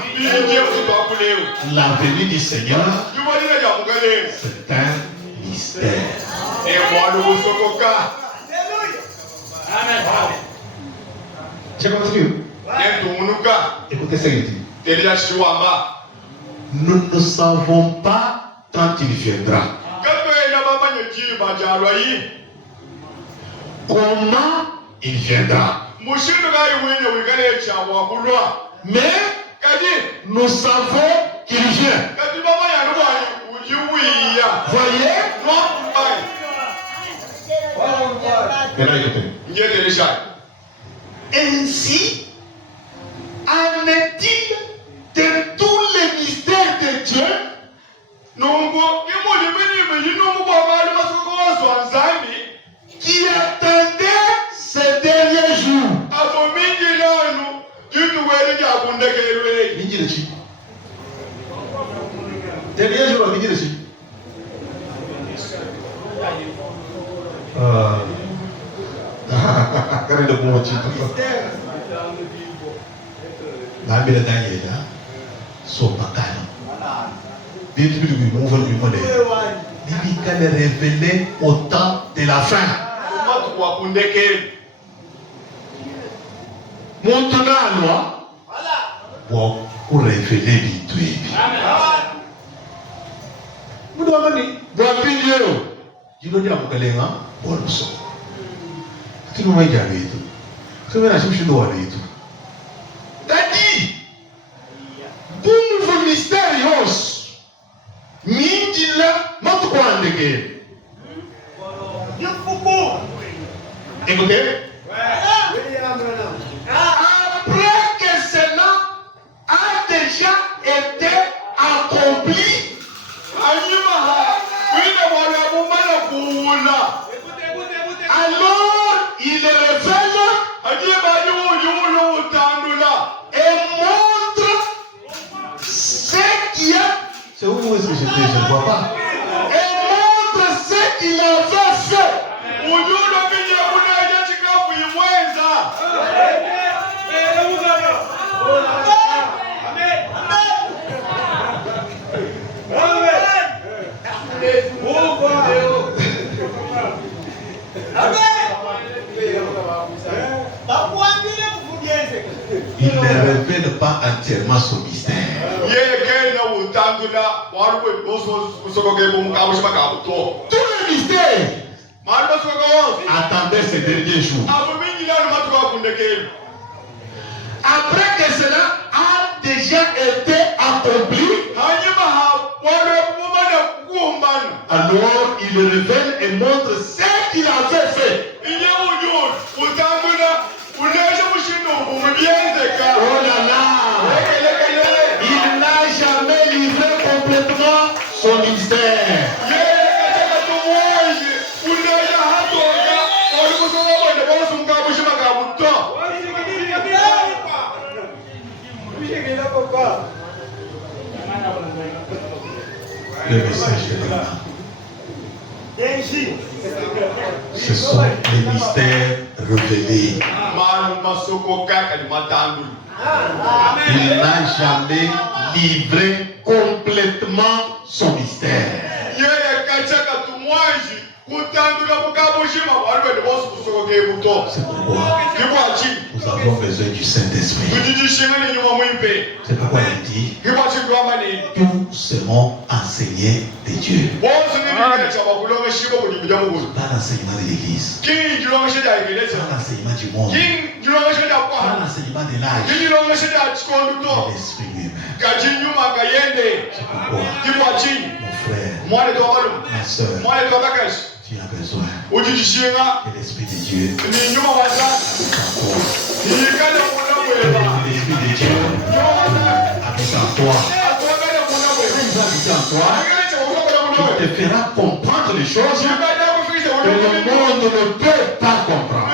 la venue du Seigneur, c'est un mystère. Je continue. Écoutez ce qu'il dit. Nous ne savons pas quand il viendra. Comment il viendra? Mais nous savons qu'il vient. Voyez? Ainsi, en est-il de tous les mystères de Dieu? Qui attendait ces derniers jours. Dernier jour, on dit dessus. Quand il est bon, tu la Bible est là, son bacala. Dieu lui montre le modèle. Il dit qu'elle est révélée au temps de la fin. Maintenant, loi, pour révéler l'idée. Vous devez dire, tu dois dire à mon collègue, bon, nous sommes. Tu ne vas pas y aller. Tu vas aller chez toi. Dadi, pour mystérieux, Mindila, notre point de guerre. Écoutez. Après que cela a déjà été accompli, alors il révèle et montre ce qui est. C'est où est-ce que j'étais? Je ne vois pas. Et montre ce qu'il avait fait. Il ne révèle pas entièrement son mystère. Tout le mystère attendait ces derniers jours. Après que cela a déjà été accompli, alors il révèle et montre ce qu'il avait fait. Oh là là! Il n'a jamais livré complètement son mystère. Le message de l'homme. Ce sont les mystères révélés. Il n'a jamais livré complètement son mystère. C'est pourquoi nous avons besoin du Saint-Esprit. C'est pourquoi il dit tous seront enseignés de Dieu. Pas l'enseignement de l'Église, pas l'enseignement du monde, pas l'enseignement de l'âge, mais l'Esprit lui-même. C'est pourquoi, mon frère, ma soeur, tu as besoin que l'Esprit de Dieu l'Esprit de Dieu habite en toi. Il te fera comprendre les choses que le monde ne peut pas comprendre.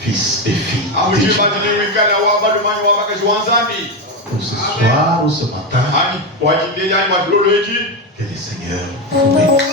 Fils et filles de Dieu. Pour ce soir ou ce matin, que le Seigneur vous bénisse.